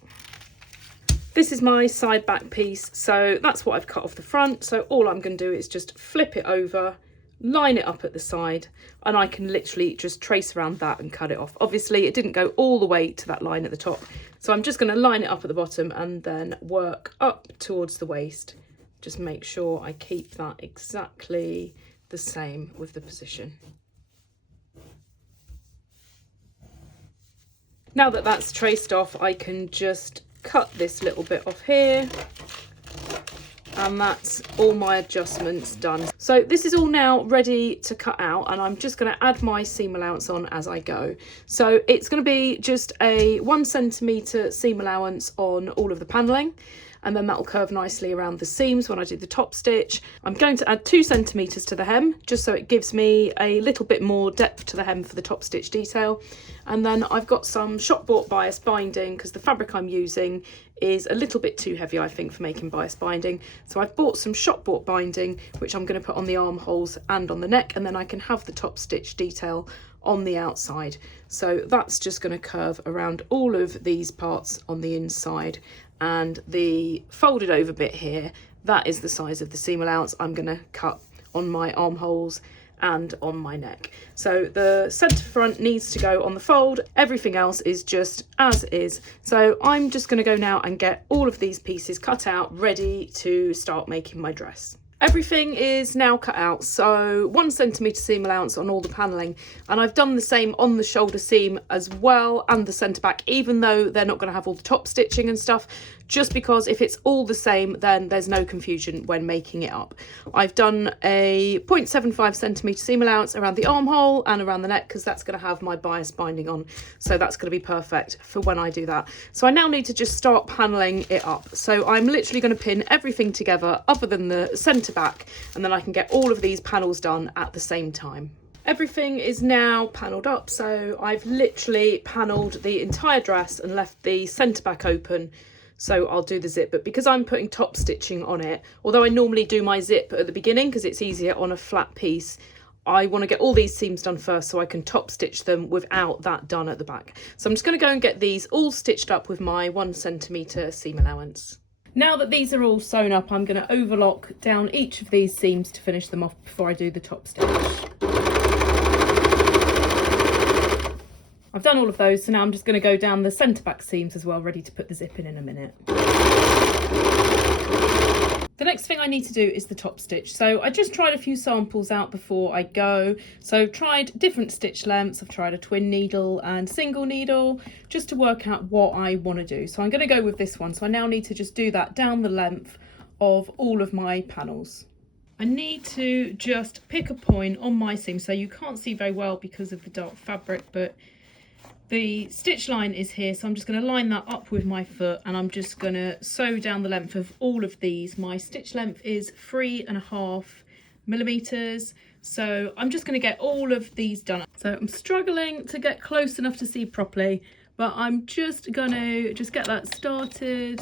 This is my side back piece, so that's what I've cut off the front. So all I'm going to do is just flip it over, line it up at the side, and I can literally just trace around that and cut it off. Obviously it didn't go all the way to that line at the top, so I'm just going to line it up at the bottom and then work up towards the waist. Just make sure I keep that exactly the same with the position. Now that that's traced off, I can just cut this little bit off here And that's all my adjustments done. So this is all now ready to cut out, and I'm just going to add my seam allowance on as I go. So it's going to be just a 1 centimetre seam allowance on all of the panelling, and then that will curve nicely around the seams when I do the top stitch. I'm going to add 2 centimetres to the hem, just so it gives me a little bit more depth to the hem for the top stitch detail. And then I've got some shop bought bias binding, because the fabric I'm using is a little bit too heavy, I think, for making bias binding. So I've bought some shop bought binding, which I'm going to put on the armholes and on the neck, and then I can have the top stitch detail on the outside. So that's just going to curve around all of these parts on the inside. And the folded over bit here, that is the size of the seam allowance I'm going to cut on my armholes and on my neck. So the centre front needs to go on the fold, everything else is just as is. So I'm just going to go now and get all of these pieces cut out, ready to start making my dress. Everything is now cut out, so 1 centimetre seam allowance on all the panelling, and I've done the same on the shoulder seam as well and the centre back, even though they're not going to have all the top stitching and stuff, just because if it's all the same then there's no confusion when making it up. I've done a 0.75 centimetre seam allowance around the armhole and around the neck, because that's going to have my bias binding on, so that's going to be perfect for when I do that. So I now need to just start panelling it up. So I'm literally going to pin everything together other than the centre back, and then I can get all of these panels done at the same time. Everything is now panelled up, so I've literally panelled the entire dress and left the centre back open. So I'll do the zip, but because I'm putting top stitching on it, although I normally do my zip at the beginning because it's easier on a flat piece, I want to get all these seams done first so I can top stitch them without that done at the back. So I'm just going to go and get these all stitched up with my 1 centimetre seam allowance. Now that these are all sewn up, I'm going to overlock down each of these seams to finish them off before I do the top stitch. I've done all of those, so now I'm just going to go down the centre back seams as well, ready to put the zip in a minute. The next thing I need to do is the top stitch. So I just tried a few samples out before I go. So I've tried different stitch lengths. I've tried a twin needle and single needle just to work out what I want to do. So I'm going to go with this one. So I now need to just do that down the length of all of my panels. I need to just pick a point on my seam. So you can't see very well because of the dark fabric, but the stitch line is here, so I'm just going to line that up with my foot, and I'm just going to sew down the length of all of these. My stitch length is 3.5 millimeters, so I'm just going to get all of these done. So I'm struggling to get close enough to see properly, but I'm just going to get that started,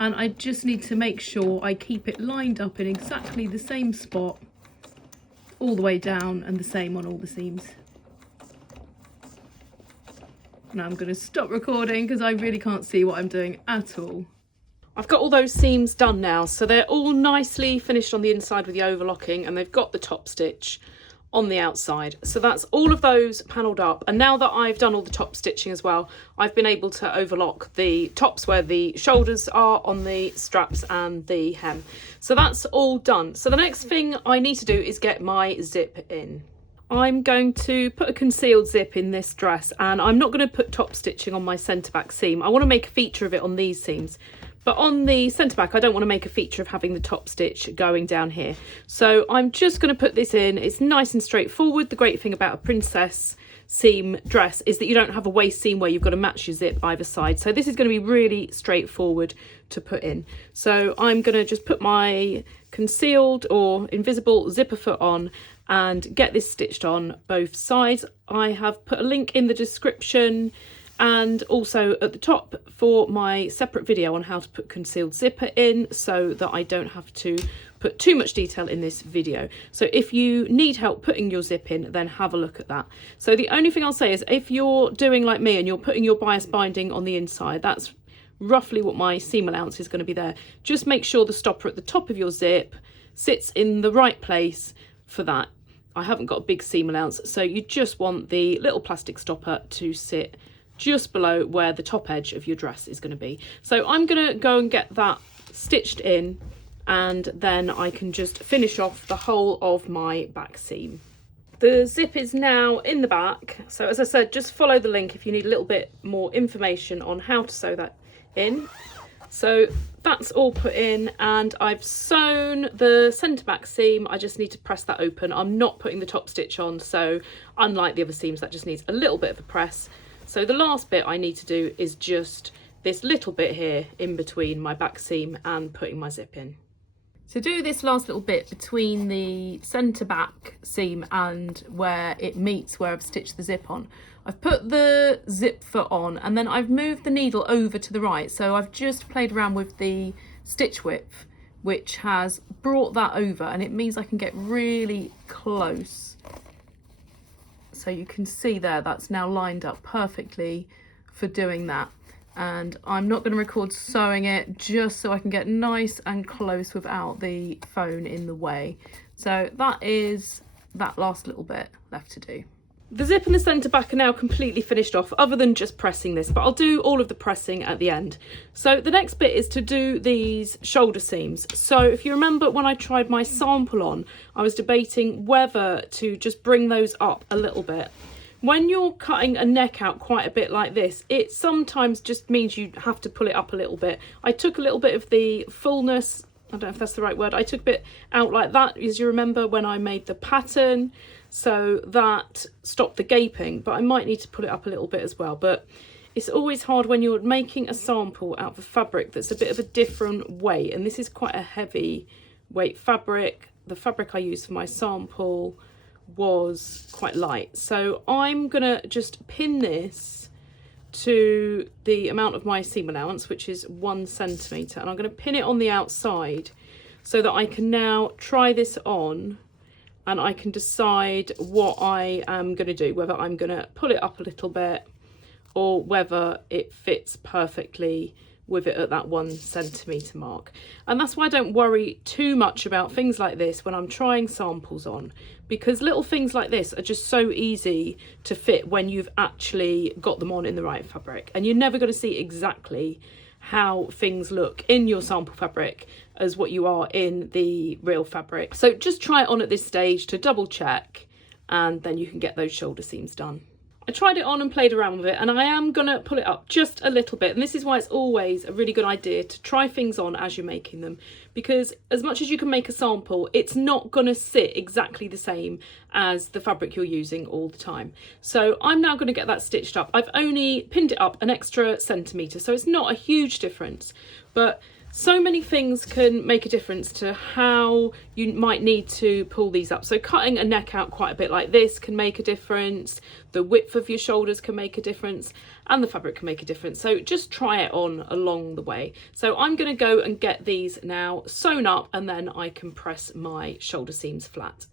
and I just need to make sure I keep it lined up in exactly the same spot all the way down, and the same on all the seams. Now I'm going to stop recording because I really can't see what I'm doing at all. I've got all those seams done now, so they're all nicely finished on the inside with the overlocking, and they've got the top stitch on the outside. So that's all of those panelled up, and now that I've done all the top stitching as well, I've been able to overlock the tops where the shoulders are on the straps and the hem. So that's all done. So the next thing I need to do is get my zip in. I'm going to put a concealed zip in this dress, and I'm not going to put top stitching on my centre back seam. I want to make a feature of it on these seams, but on the centre back I don't want to make a feature of having the top stitch going down here. So I'm just going to put this in. It's nice and straightforward. The great thing about a princess seam dress is that you don't have a waist seam where you've got to match your zip either side. So this is going to be really straightforward to put in. So I'm going to just put my concealed or invisible zipper foot on and get this stitched on both sides. I have put a link in the description and also at the top for my separate video on how to put concealed zipper in, so that I don't have to put too much detail in this video. So if you need help putting your zip in, then have a look at that. So the only thing I'll say is, if you're doing like me and you're putting your bias binding on the inside, that's roughly what my seam allowance is going to be there. Just make sure the stopper at the top of your zip sits in the right place for that. I haven't got a big seam allowance, so you just want the little plastic stopper to sit just below where the top edge of your dress is going to be. So I'm going to go and get that stitched in, and then I can just finish off the whole of my back seam. The zip is now in the back, so as I said, just follow the link if you need a little bit more information on how to sew that in. So that's all put in, and I've sewn the centre back seam. I just need to press that open. I'm not putting the top stitch on, so unlike the other seams, that just needs a little bit of a press. So the last bit I need to do is just this little bit here in between my back seam and putting my zip in. To do this last little bit between the centre back seam and where it meets where I've stitched the zip on, I've put the zip foot on and then I've moved the needle over to the right. So I've just played around with the stitch width, which has brought that over, and it means I can get really close. So you can see there, that's now lined up perfectly for doing that. And I'm not going to record sewing it, just so I can get nice and close without the phone in the way. So that is that last little bit left to do. The zip and the centre back are now completely finished off, other than just pressing this, but I'll do all of the pressing at the end. So the next bit is to do these shoulder seams. So if you remember when I tried my sample on, I was debating whether to just bring those up a little bit. When you're cutting a neck out quite a bit like this, it sometimes just means you have to pull it up a little bit. I took a little bit of the fullness, I don't know if that's the right word, I took a bit out like that, as you remember when I made the pattern, so that stopped the gaping, but I might need to pull it up a little bit as well. But it's always hard when you're making a sample out of a fabric that's a bit of a different weight, and this is quite a heavy weight fabric. The fabric I used for my sample was quite light, so I'm gonna just pin this to the amount of my seam allowance, which is 1 centimetre, and I'm going to pin it on the outside so that I can now try this on and I can decide what I am going to do, whether I'm going to pull it up a little bit or whether it fits perfectly with it at that 1 centimetre mark. And that's why I don't worry too much about things like this when I'm trying samples on, because little things like this are just so easy to fit when you've actually got them on in the right fabric, and you're never going to see exactly how things look in your sample fabric as what you are in the real fabric. So just try it on at this stage to double check, and then you can get those shoulder seams done. I tried it on and played around with it, and I am going to pull it up just a little bit. And this is why it's always a really good idea to try things on as you're making them, because as much as you can make a sample, it's not going to sit exactly the same as the fabric you're using all the time. So I'm now going to get that stitched up. I've only pinned it up an extra centimetre, so it's not a huge difference, but so many things can make a difference to how you might need to pull these up. So cutting a neck out quite a bit like this can make a difference. The width of your shoulders can make a difference, and the fabric can make a difference. So just try it on along the way. So I'm going to go and get these now sewn up, and then I can press my shoulder seams flat.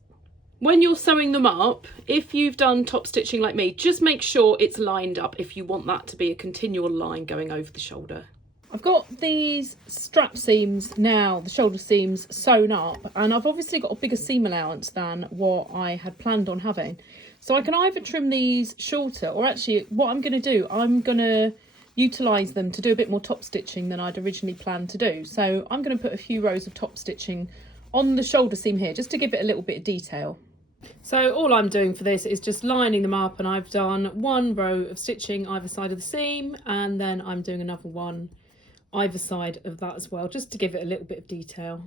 When you're sewing them up, if you've done top stitching like me, just make sure it's lined up if you want that to be a continual line going over the shoulder. I've got these strap seams now, the shoulder seams, sewn up, and I've obviously got a bigger seam allowance than what I had planned on having. So I can either trim these shorter, or actually what I'm going to do, I'm going to utilise them to do a bit more top stitching than I'd originally planned to do. So I'm going to put a few rows of top stitching on the shoulder seam here, just to give it a little bit of detail. So all I'm doing for this is just lining them up, and I've done 1 row of stitching either side of the seam, and then I'm doing another one either side of that as well, just to give it a little bit of detail.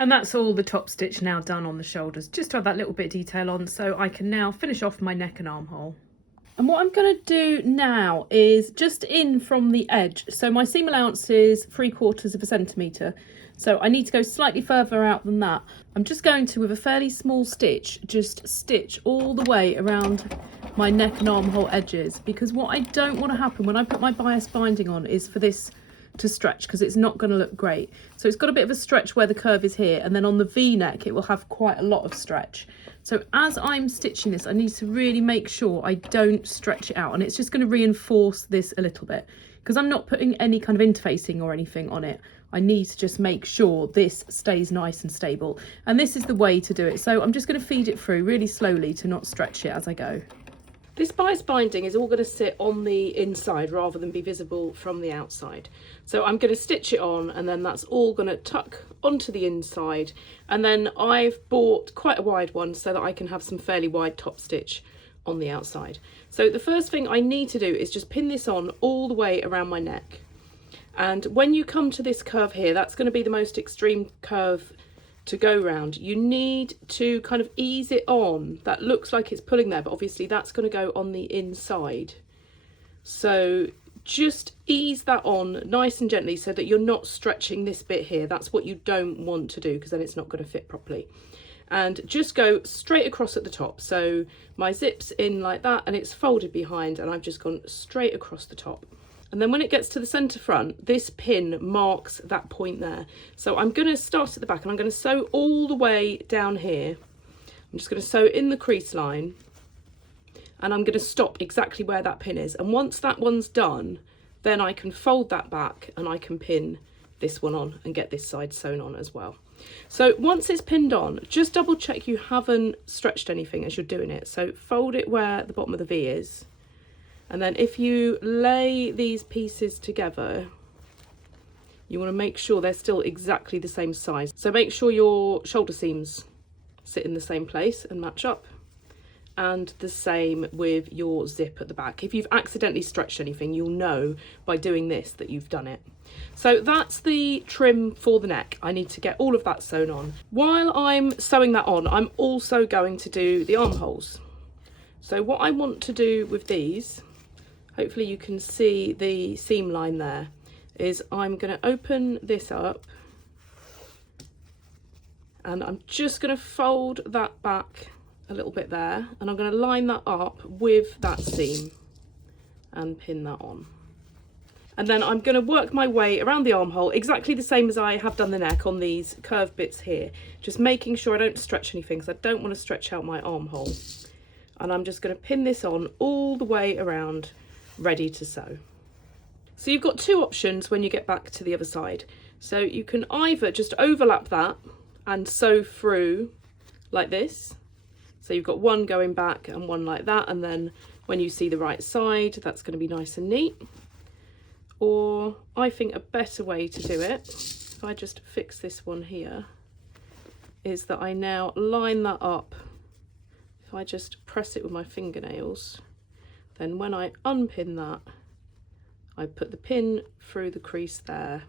And that's all the top stitch now done on the shoulders, just to have that little bit of detail on, so I can now finish off my neck and armhole. And what I'm going to do now is just in from the edge. So my seam allowance is 3/4 centimetre, so I need to go slightly further out than that. I'm just going to, with a fairly small stitch, just stitch all the way around my neck and armhole edges, because what I don't want to happen when I put my bias binding on is for this to stretch, because it's not going to look great. So it's got a bit of a stretch where the curve is here, and then on the V-neck it will have quite a lot of stretch. So as I'm stitching this, I need to really make sure I don't stretch it out, and it's just going to reinforce this a little bit, because I'm not putting any kind of interfacing or anything on it. I need to just make sure this stays nice and stable, and this is the way to do it. So I'm just going to feed it through really slowly to not stretch it as I go. This bias binding is all going to sit on the inside rather than be visible from the outside. So I'm going to stitch it on, and then that's all going to tuck onto the inside. And then I've bought quite a wide one so that I can have some fairly wide top stitch on the outside. So the first thing I need to do is just pin this on all the way around my neck. And when you come to this curve here, that's going to be the most extreme curve to go round. You need to kind of ease it on. That looks like it's pulling there, but obviously that's going to go on the inside. So just ease that on nice and gently so that you're not stretching this bit here. That's what you don't want to do, because then it's not going to fit properly. And just go straight across at the top. So my zip's in like that and it's folded behind, and I've just gone straight across the top. And then when it gets to the centre front, this pin marks that point there. So I'm going to start at the back and I'm going to sew all the way down here. I'm just going to sew in the crease line, and I'm going to stop exactly where that pin is. And once that one's done, then I can fold that back and I can pin this one on and get this side sewn on as well. So once it's pinned on, just double check you haven't stretched anything as you're doing it. So fold it where the bottom of the V is. And then if you lay these pieces together, you want to make sure they're still exactly the same size. So make sure your shoulder seams sit in the same place and match up. And the same with your zip at the back. If you've accidentally stretched anything, you'll know by doing this that you've done it. So that's the trim for the neck. I need to get all of that sewn on. While I'm sewing that on, I'm also going to do the armholes. So what I want to do with these, hopefully you can see the seam line there, is I'm going to open this up and I'm just going to fold that back a little bit there, and I'm going to line that up with that seam and pin that on. And then I'm going to work my way around the armhole exactly the same as I have done the neck on these curved bits here, just making sure I don't stretch anything because I don't want to stretch out my armhole. And I'm just going to pin this on all the way around, ready to sew. So you've got two options when you get back to the other side. So you can either just overlap that and sew through like this. So you've got one going back and one like that, and then when you see the right side, that's going to be nice and neat. Or I think a better way to do it, if I just fix this one here, is that I now line that up. If I just press it with my fingernails, then when I unpin that, I put the pin through the crease there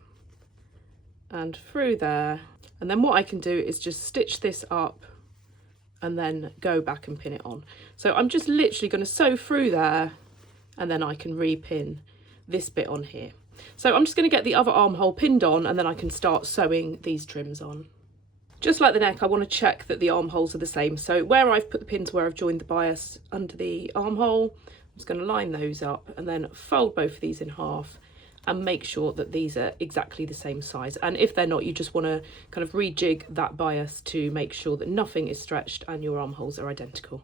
and through there. And then what I can do is just stitch this up and then go back and pin it on. So I'm just literally going to sew through there, and then I can repin this bit on here. So I'm just going to get the other armhole pinned on, and then I can start sewing these trims on. Just like the neck, I want to check that the armholes are the same. So where I've put the pins, where I've joined the bias under the armhole, I'm just going to line those up and then fold both of these in half and make sure that these are exactly the same size. And if they're not, you just want to kind of rejig that bias to make sure that nothing is stretched and your armholes are identical.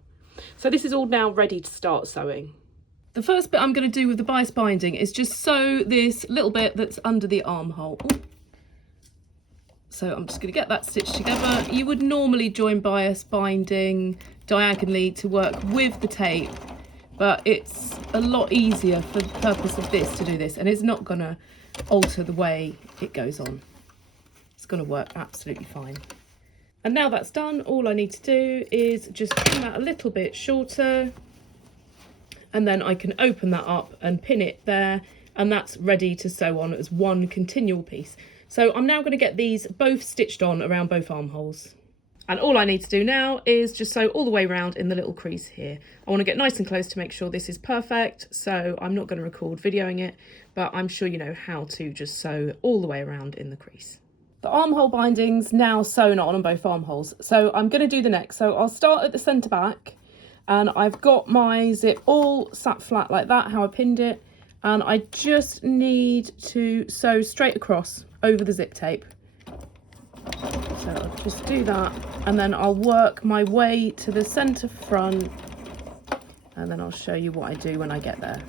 So this is all now ready to start sewing. The first bit I'm going to do with the bias binding is just sew this little bit that's under the armhole. So I'm just going to get that stitched together. You would normally join bias binding diagonally to work with the tape, but it's a lot easier for the purpose of this to do this, and it's not going to alter the way it goes on. It's going to work absolutely fine. And now that's done, all I need to do is just trim that a little bit shorter, and then I can open that up and pin it there, and that's ready to sew on as one continual piece. So I'm now going to get these both stitched on around both armholes. And all I need to do now is just sew all the way around in the little crease here. I want to get nice and close to make sure this is perfect, so I'm not going to record videoing it, but I'm sure you know how to just sew all the way around in the crease. The armhole binding's now sewn on both armholes, so I'm going to do the neck. So I'll start at the centre back, and I've got my zip all sat flat like that, how I pinned it, and I just need to sew straight across over the zip tape. So I'll just do that, and then I'll work my way to the centre front, and then I'll show you what I do when I get there.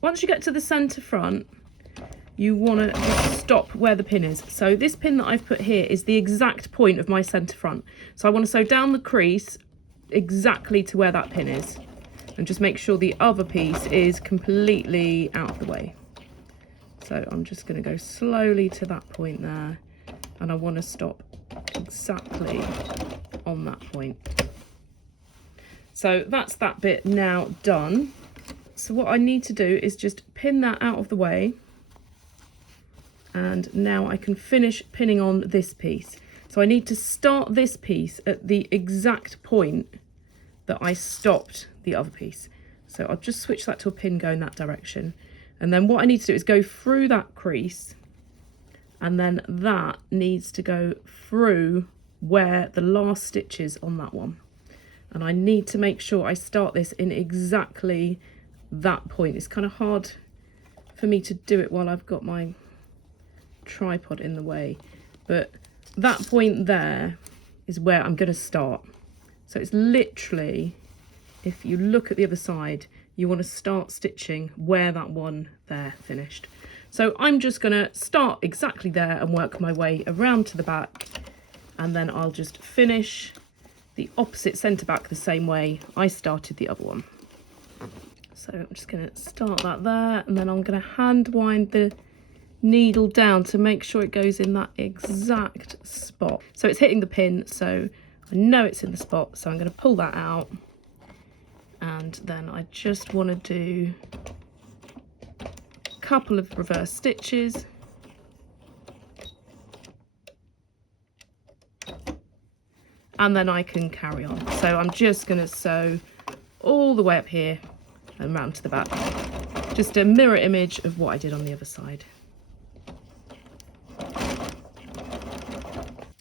Once you get to the centre front, you want to just stop where the pin is. So this pin that I've put here is the exact point of my centre front. So I want to sew down the crease exactly to where that pin is, and just make sure the other piece is completely out of the way. So I'm just going to go slowly to that point there, and I want to stop exactly on that point. So that's that bit now done. So what I need to do is just pin that out of the way. And now I can finish pinning on this piece. So I need to start this piece at the exact point that I stopped the other piece. So I'll just switch that to a pin going that direction. And then what I need to do is go through that crease, and then that needs to go through where the last stitch is on that one. And I need to make sure I start this in exactly that point. It's kind of hard for me to do it while I've got my tripod in the way, but that point there is where I'm going to start. So it's literally, if you look at the other side, you want to start stitching where that one there finished. So I'm just going to start exactly there and work my way around to the back, and then I'll just finish the opposite centre back the same way I started the other one. So I'm just going to start that there, and then I'm going to hand wind the needle down to make sure it goes in that exact spot. So it's hitting the pin, so I know it's in the spot, so I'm going to pull that out, and then I just want to do a couple of reverse stitches, and then I can carry on. So I'm just going to sew all the way up here and round to the back, just a mirror image of what I did on the other side.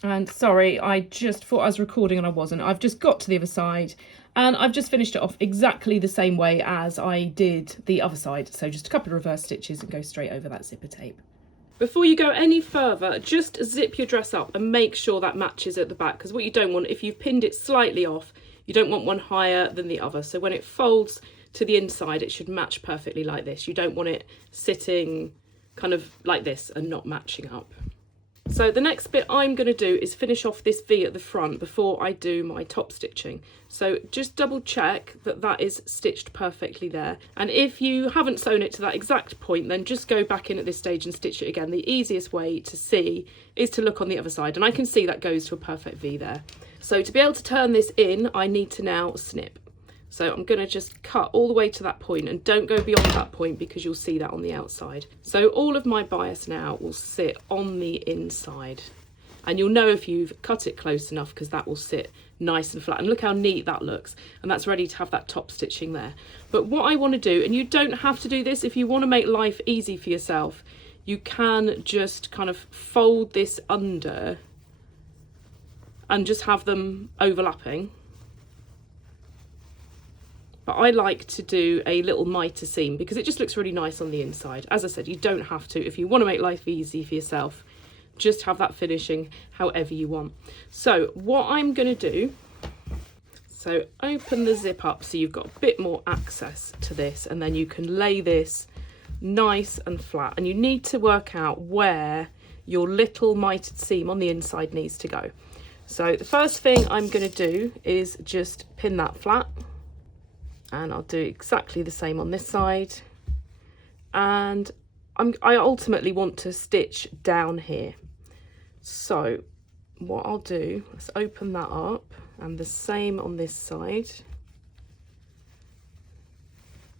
And sorry, I just thought I was recording and I wasn't. I've just got to the other side and I've just finished it off exactly the same way as I did the other side. So just a couple of reverse stitches and go straight over that zipper tape. Before you go any further, just zip your dress up and make sure that matches at the back, because what you don't want, if you've pinned it slightly off, you don't want one higher than the other. So when it folds to the inside, it should match perfectly like this. You don't want it sitting kind of like this and not matching up. So the next bit I'm going to do is finish off this V at the front before I do my top stitching. So just double check that that is stitched perfectly there. And if you haven't sewn it to that exact point, then just go back in at this stage and stitch it again. The easiest way to see is to look on the other side, and I can see that goes to a perfect V there. So to be able to turn this in, I need to now snip. So I'm going to just cut all the way to that point, and don't go beyond that point because you'll see that on the outside. So all of my bias now will sit on the inside, and you'll know if you've cut it close enough because that will sit nice and flat. And look how neat that looks, and that's ready to have that top stitching there. But what I want to do, and you don't have to do this, if you want to make life easy for yourself, you can just kind of fold this under and just have them overlapping. But I like to do a little mitre seam because it just looks really nice on the inside. As I said, you don't have to. If you want to make life easy for yourself, just have that finishing however you want. So what I'm going to do, so open the zip up so you've got a bit more access to this, and then you can lay this nice and flat. And you need to work out where your little mitred seam on the inside needs to go. So the first thing I'm going to do is just pin that flat. And I'll do exactly the same on this side. And I ultimately want to stitch down here. So what I'll do, let's open that up, and the same on this side.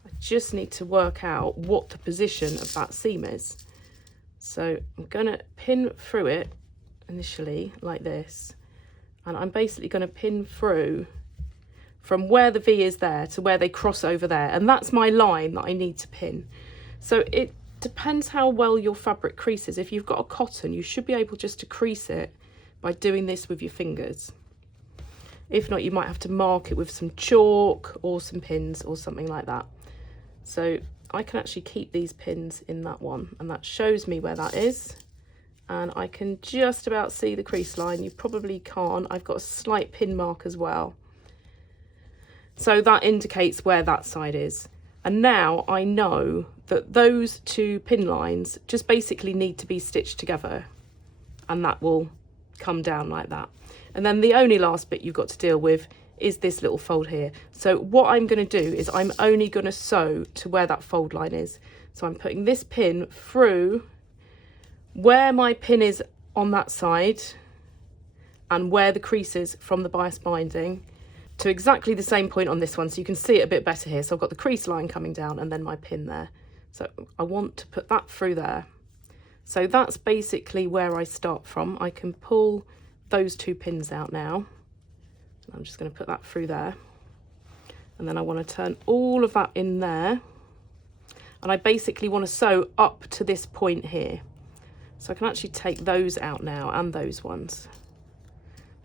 I just need to work out what the position of that seam is. So I'm going to pin through it initially like this, and I'm basically going to pin through from where the V is there to where they cross over there, and that's my line that I need to pin. So it depends how well your fabric creases. If you've got a cotton, you should be able just to crease it by doing this with your fingers. If not, you might have to mark it with some chalk or some pins or something like that. So I can actually keep these pins in that one, and that shows me where that is. And I can just about see the crease line. You probably can't. I've got a slight pin mark as well. So that indicates where that side is. And now I know that those two pin lines just basically need to be stitched together, and that will come down like that. And then the only last bit you've got to deal with is this little fold here. So what I'm going to do is I'm only going to sew to where that fold line is. So I'm putting this pin through where my pin is on that side and where the crease is from the bias binding. to exactly the same point on this one, so you can see it a bit better here. So I've got the crease line coming down and then my pin there. So I want to put that through there. So that's basically where I start from. I can pull those 2 pins out now. I'm just going to put that through there. And then I want to turn all of that in there. And I basically want to sew up to this point here. So I can actually take those out now and those ones,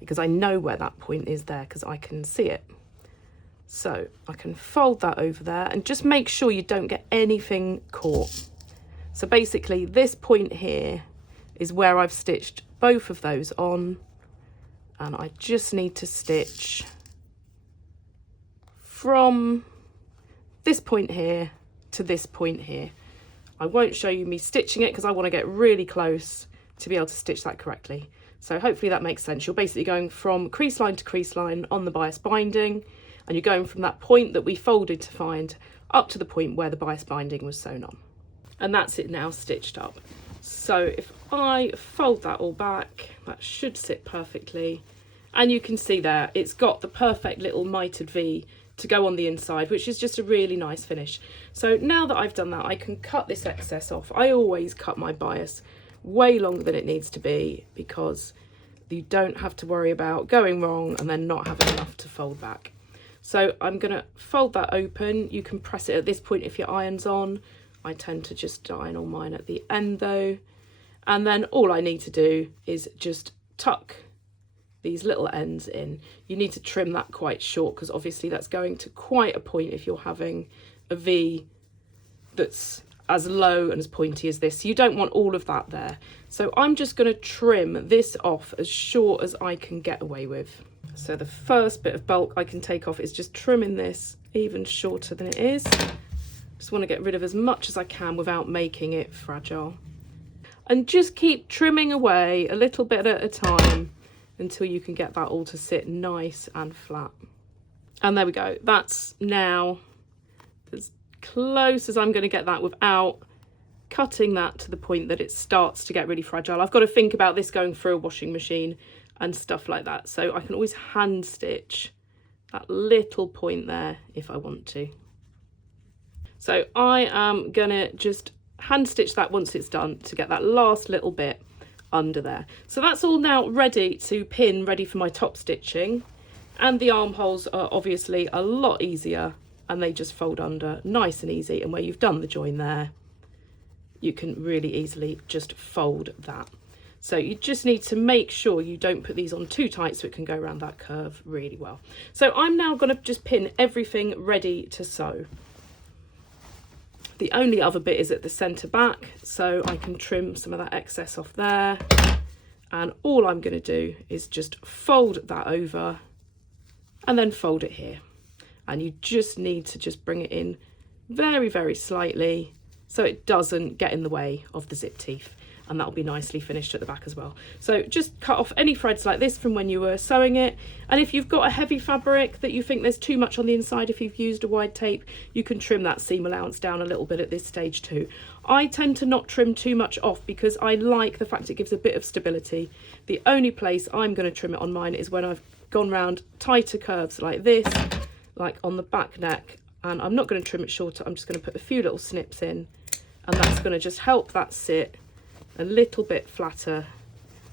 because I know where that point is there because I can see it. So I can fold that over there and just make sure you don't get anything caught. So basically this point here is where I've stitched both of those on, and I just need to stitch from this point here to this point here. I won't show you me stitching it because I want to get really close to be able to stitch that correctly. So hopefully that makes sense. You're basically going from crease line to crease line on the bias binding, and you're going from that point that we folded to find up to the point where the bias binding was sewn on. And that's it now stitched up. So if I fold that all back, that should sit perfectly. And you can see there, it's got the perfect little mitered V to go on the inside, which is just a really nice finish. So now that I've done that, I can cut this excess off. I always cut my bias way longer than it needs to be, because you don't have to worry about going wrong and then not having enough to fold back. So I'm going to fold that open. You can press it at this point if your iron's on. I tend to just iron all mine at the end though. And then all I need to do is just tuck these little ends in. You need to trim that quite short because obviously that's going to quite a point if you're having a V that's as low and as pointy as this. So you don't want all of that there. So I'm just going to trim this off as short as I can get away with. So the first bit of bulk I can take off is just trimming this even shorter than it is. Just want to get rid of as much as I can without making it fragile. And just keep trimming away a little bit at a time until you can get that all to sit nice and flat. And there we go. That's now as close as I'm going to get that without cutting that to the point that it starts to get really fragile. I've got to think about this going through a washing machine and stuff like that. So I can always hand stitch that little point there if I want to. So I am gonna just hand stitch that once it's done to get that last little bit under there. So that's all now ready to pin, ready for my top stitching. And the armholes are obviously a lot easier and they just fold under nice and easy. And where you've done the join there, you can really easily just fold that. So you just need to make sure you don't put these on too tight so it can go around that curve really well. So I'm now going to just pin everything ready to sew. The only other bit is at the centre back, so I can trim some of that excess off there. And all I'm going to do is just fold that over and then fold it here. And you just need to just bring it in very, very slightly so it doesn't get in the way of the zip teeth. And that'll be nicely finished at the back as well. So just cut off any threads like this from when you were sewing it. And if you've got a heavy fabric that you think there's too much on the inside, if you've used a wide tape, you can trim that seam allowance down a little bit at this stage too. I tend to not trim too much off because I like the fact it gives a bit of stability. The only place I'm going to trim it on mine is when I've gone round tighter curves like this, like on the back neck. And I'm not going to trim it shorter, I'm just going to put a few little snips in, and that's going to just help that sit a little bit flatter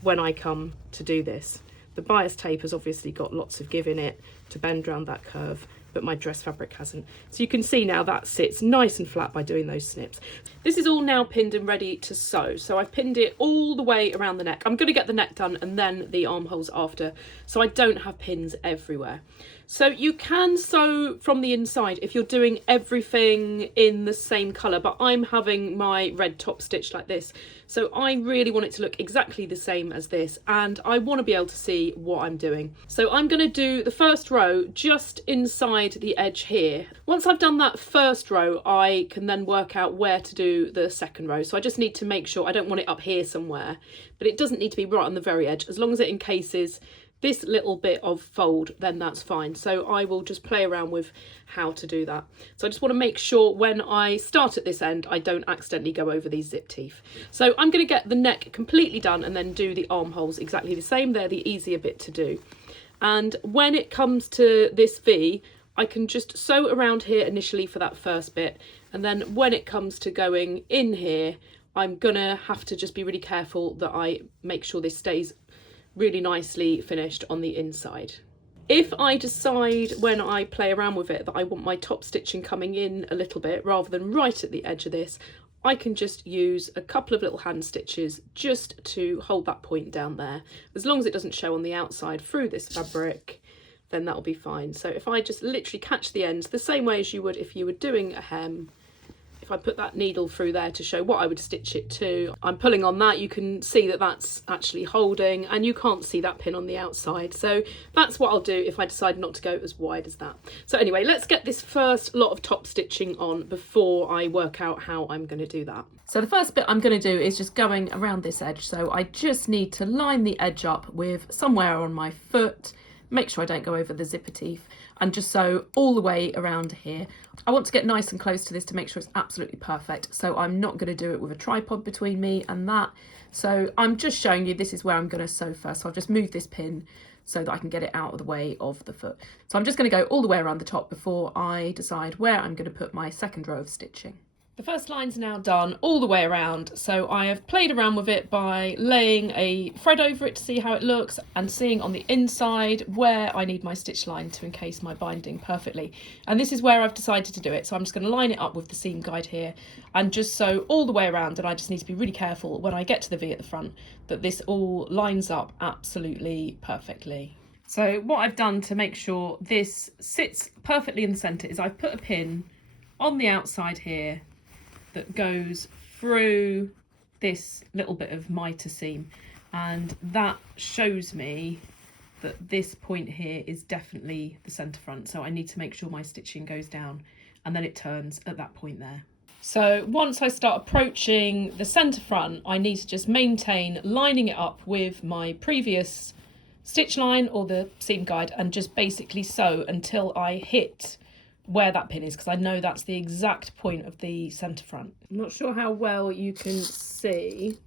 when I come to do this. The bias tape has obviously got lots of give in it to bend around that curve, but my dress fabric hasn't. So you can see now that sits nice and flat by doing those snips. This is all now pinned and ready to sew. So I've pinned it all the way around the neck. I'm going to get the neck done and then the armholes after, so I don't have pins everywhere. So you can sew from the inside if you're doing everything in the same colour, but I'm having my red top stitched like this. So I really want it to look exactly the same as this, and I want to be able to see what I'm doing. So I'm going to do the first row just inside the edge here. Once I've done that first row, I can then work out where to do the second row. So I just need to make sure I don't want it up here somewhere, but it doesn't need to be right on the very edge. As long as it encases this little bit of fold, then that's fine. So I will just play around with how to do that. So I just want to make sure when I start at this end, I don't accidentally go over these zip teeth. So I'm going to get the neck completely done and then do the armholes exactly the same. They're the easier bit to do. And when it comes to this V, I can just sew around here initially for that first bit, and then when it comes to going in here, I'm gonna have to just be really careful that I make sure this stays really nicely finished on the inside. If I decide when I play around with it that I want my top stitching coming in a little bit rather than right at the edge of this, I can just use a couple of little hand stitches just to hold that point down there. As long as it doesn't show on the outside through this fabric, then that'll be fine. So if I just literally catch the ends the same way as you would if you were doing a hem, if I put that needle through there to show what I would stitch it to, I'm pulling on that, you can see that that's actually holding, and you can't see that pin on the outside. So that's what I'll do if I decide not to go as wide as that. So anyway, let's get this first lot of top stitching on before I work out how I'm going to do that. So the first bit I'm going to do is just going around this edge. So I just need to line the edge up with somewhere on my foot, make sure I don't go over the zipper teeth, and just sew all the way around here. I want to get nice and close to this to make sure it's absolutely perfect, so I'm not going to do it with a tripod between me and that. So I'm just showing you this is where I'm going to sew first. So I've just moved this pin so that I can get it out of the way of the foot. So I'm just going to go all the way around the top before I decide where I'm going to put my second row of stitching. The first line's now done all the way around, so I have played around with it by laying a thread over it to see how it looks and seeing on the inside where I need my stitch line to encase my binding perfectly. And this is where I've decided to do it, so I'm just going to line it up with the seam guide here and just sew all the way around, and I just need to be really careful when I get to the V at the front that this all lines up absolutely perfectly. So what I've done to make sure this sits perfectly in the centre is I've put a pin on the outside here that goes through this little bit of mitre seam, and that shows me that this point here is definitely the centre front, so I need to make sure my stitching goes down and then it turns at that point there. So once I start approaching the centre front, I need to just maintain lining it up with my previous stitch line or the seam guide and just basically sew until I hit where that pin is, because I know that's the exact point of the centre front. I'm not sure how well you can see,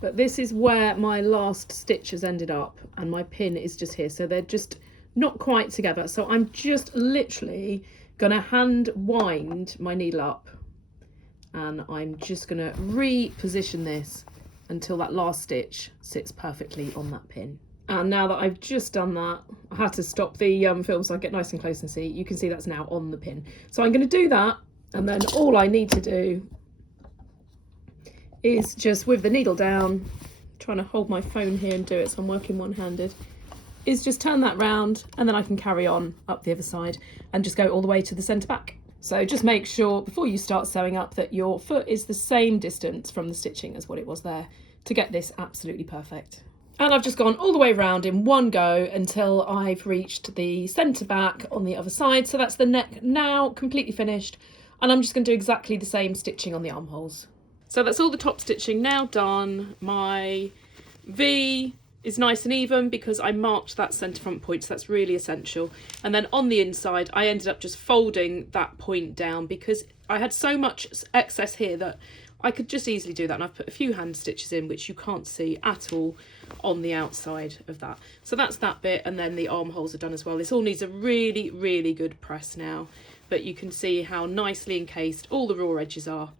but this is where my last stitch has ended up and my pin is just here, so they're just not quite together. So I'm just literally going to hand wind my needle up, and I'm just going to reposition this until that last stitch sits perfectly on that pin. And now that I've just done that, I had to stop the film so I get nice and close and see. You can see that's now on the pin. So I'm going to do that, and then all I need to do is just with the needle down, trying to hold my phone here and do it so I'm working one-handed, is just turn that round, and then I can carry on up the other side and just go all the way to the centre back. So just make sure before you start sewing up that your foot is the same distance from the stitching as what it was there to get this absolutely perfect. And I've just gone all the way around in one go until I've reached the centre back on the other side. So that's the neck now completely finished. And I'm just going to do exactly the same stitching on the armholes. So that's all the top stitching now done. My V is nice and even because I marked that centre front point, so that's really essential. And then on the inside, I ended up just folding that point down because I had so much excess here that I could just easily do that, and I've put a few hand stitches in which you can't see at all on the outside of that. So that's that bit, and then the armholes are done as well. This all needs a really, really good press now, but you can see how nicely encased all the raw edges are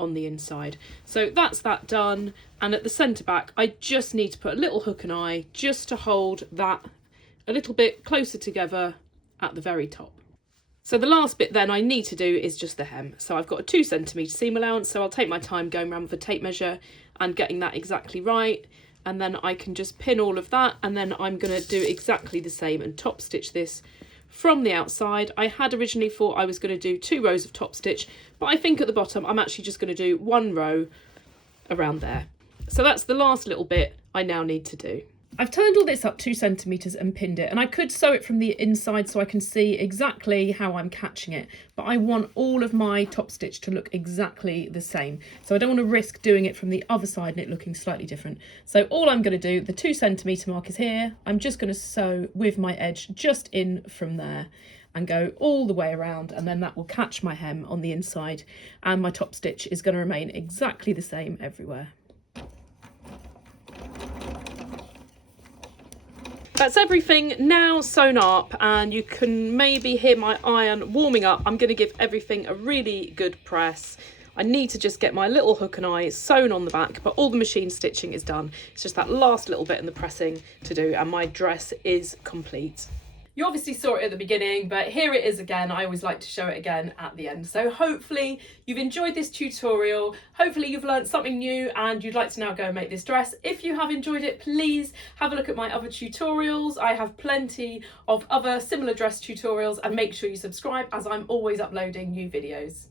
on the inside. So that's that done, and at the centre back I just need to put a little hook and eye just to hold that a little bit closer together at the very top. So the last bit then I need to do is just the hem. So I've got a 2 centimetre seam allowance, so I'll take my time going around with a tape measure and getting that exactly right, and then I can just pin all of that, and then I'm going to do exactly the same and top stitch this from the outside. I had originally thought I was going to do 2 rows of top stitch, but I think at the bottom I'm actually just going to do 1 row around there. So that's the last little bit I now need to do. I've turned all this up 2 centimetres and pinned it, and I could sew it from the inside so I can see exactly how I'm catching it, but I want all of my top stitch to look exactly the same, so I don't want to risk doing it from the other side and it looking slightly different. So all I'm going to do, the 2 centimetre mark is here, I'm just going to sew with my edge just in from there and go all the way around, and then that will catch my hem on the inside, and my top stitch is going to remain exactly the same everywhere. That's everything now sewn up, and you can maybe hear my iron warming up. I'm going to give everything a really good press. I need to just get my little hook and eye sewn on the back, but all the machine stitching is done. It's just that last little bit in the pressing to do, and my dress is complete. You obviously saw it at the beginning, but here it is again. I always like to show it again at the end. So hopefully you've enjoyed this tutorial. Hopefully you've learned something new and you'd like to now go and make this dress. If you have enjoyed it, please have a look at my other tutorials. I have plenty of other similar dress tutorials, and make sure you subscribe as I'm always uploading new videos.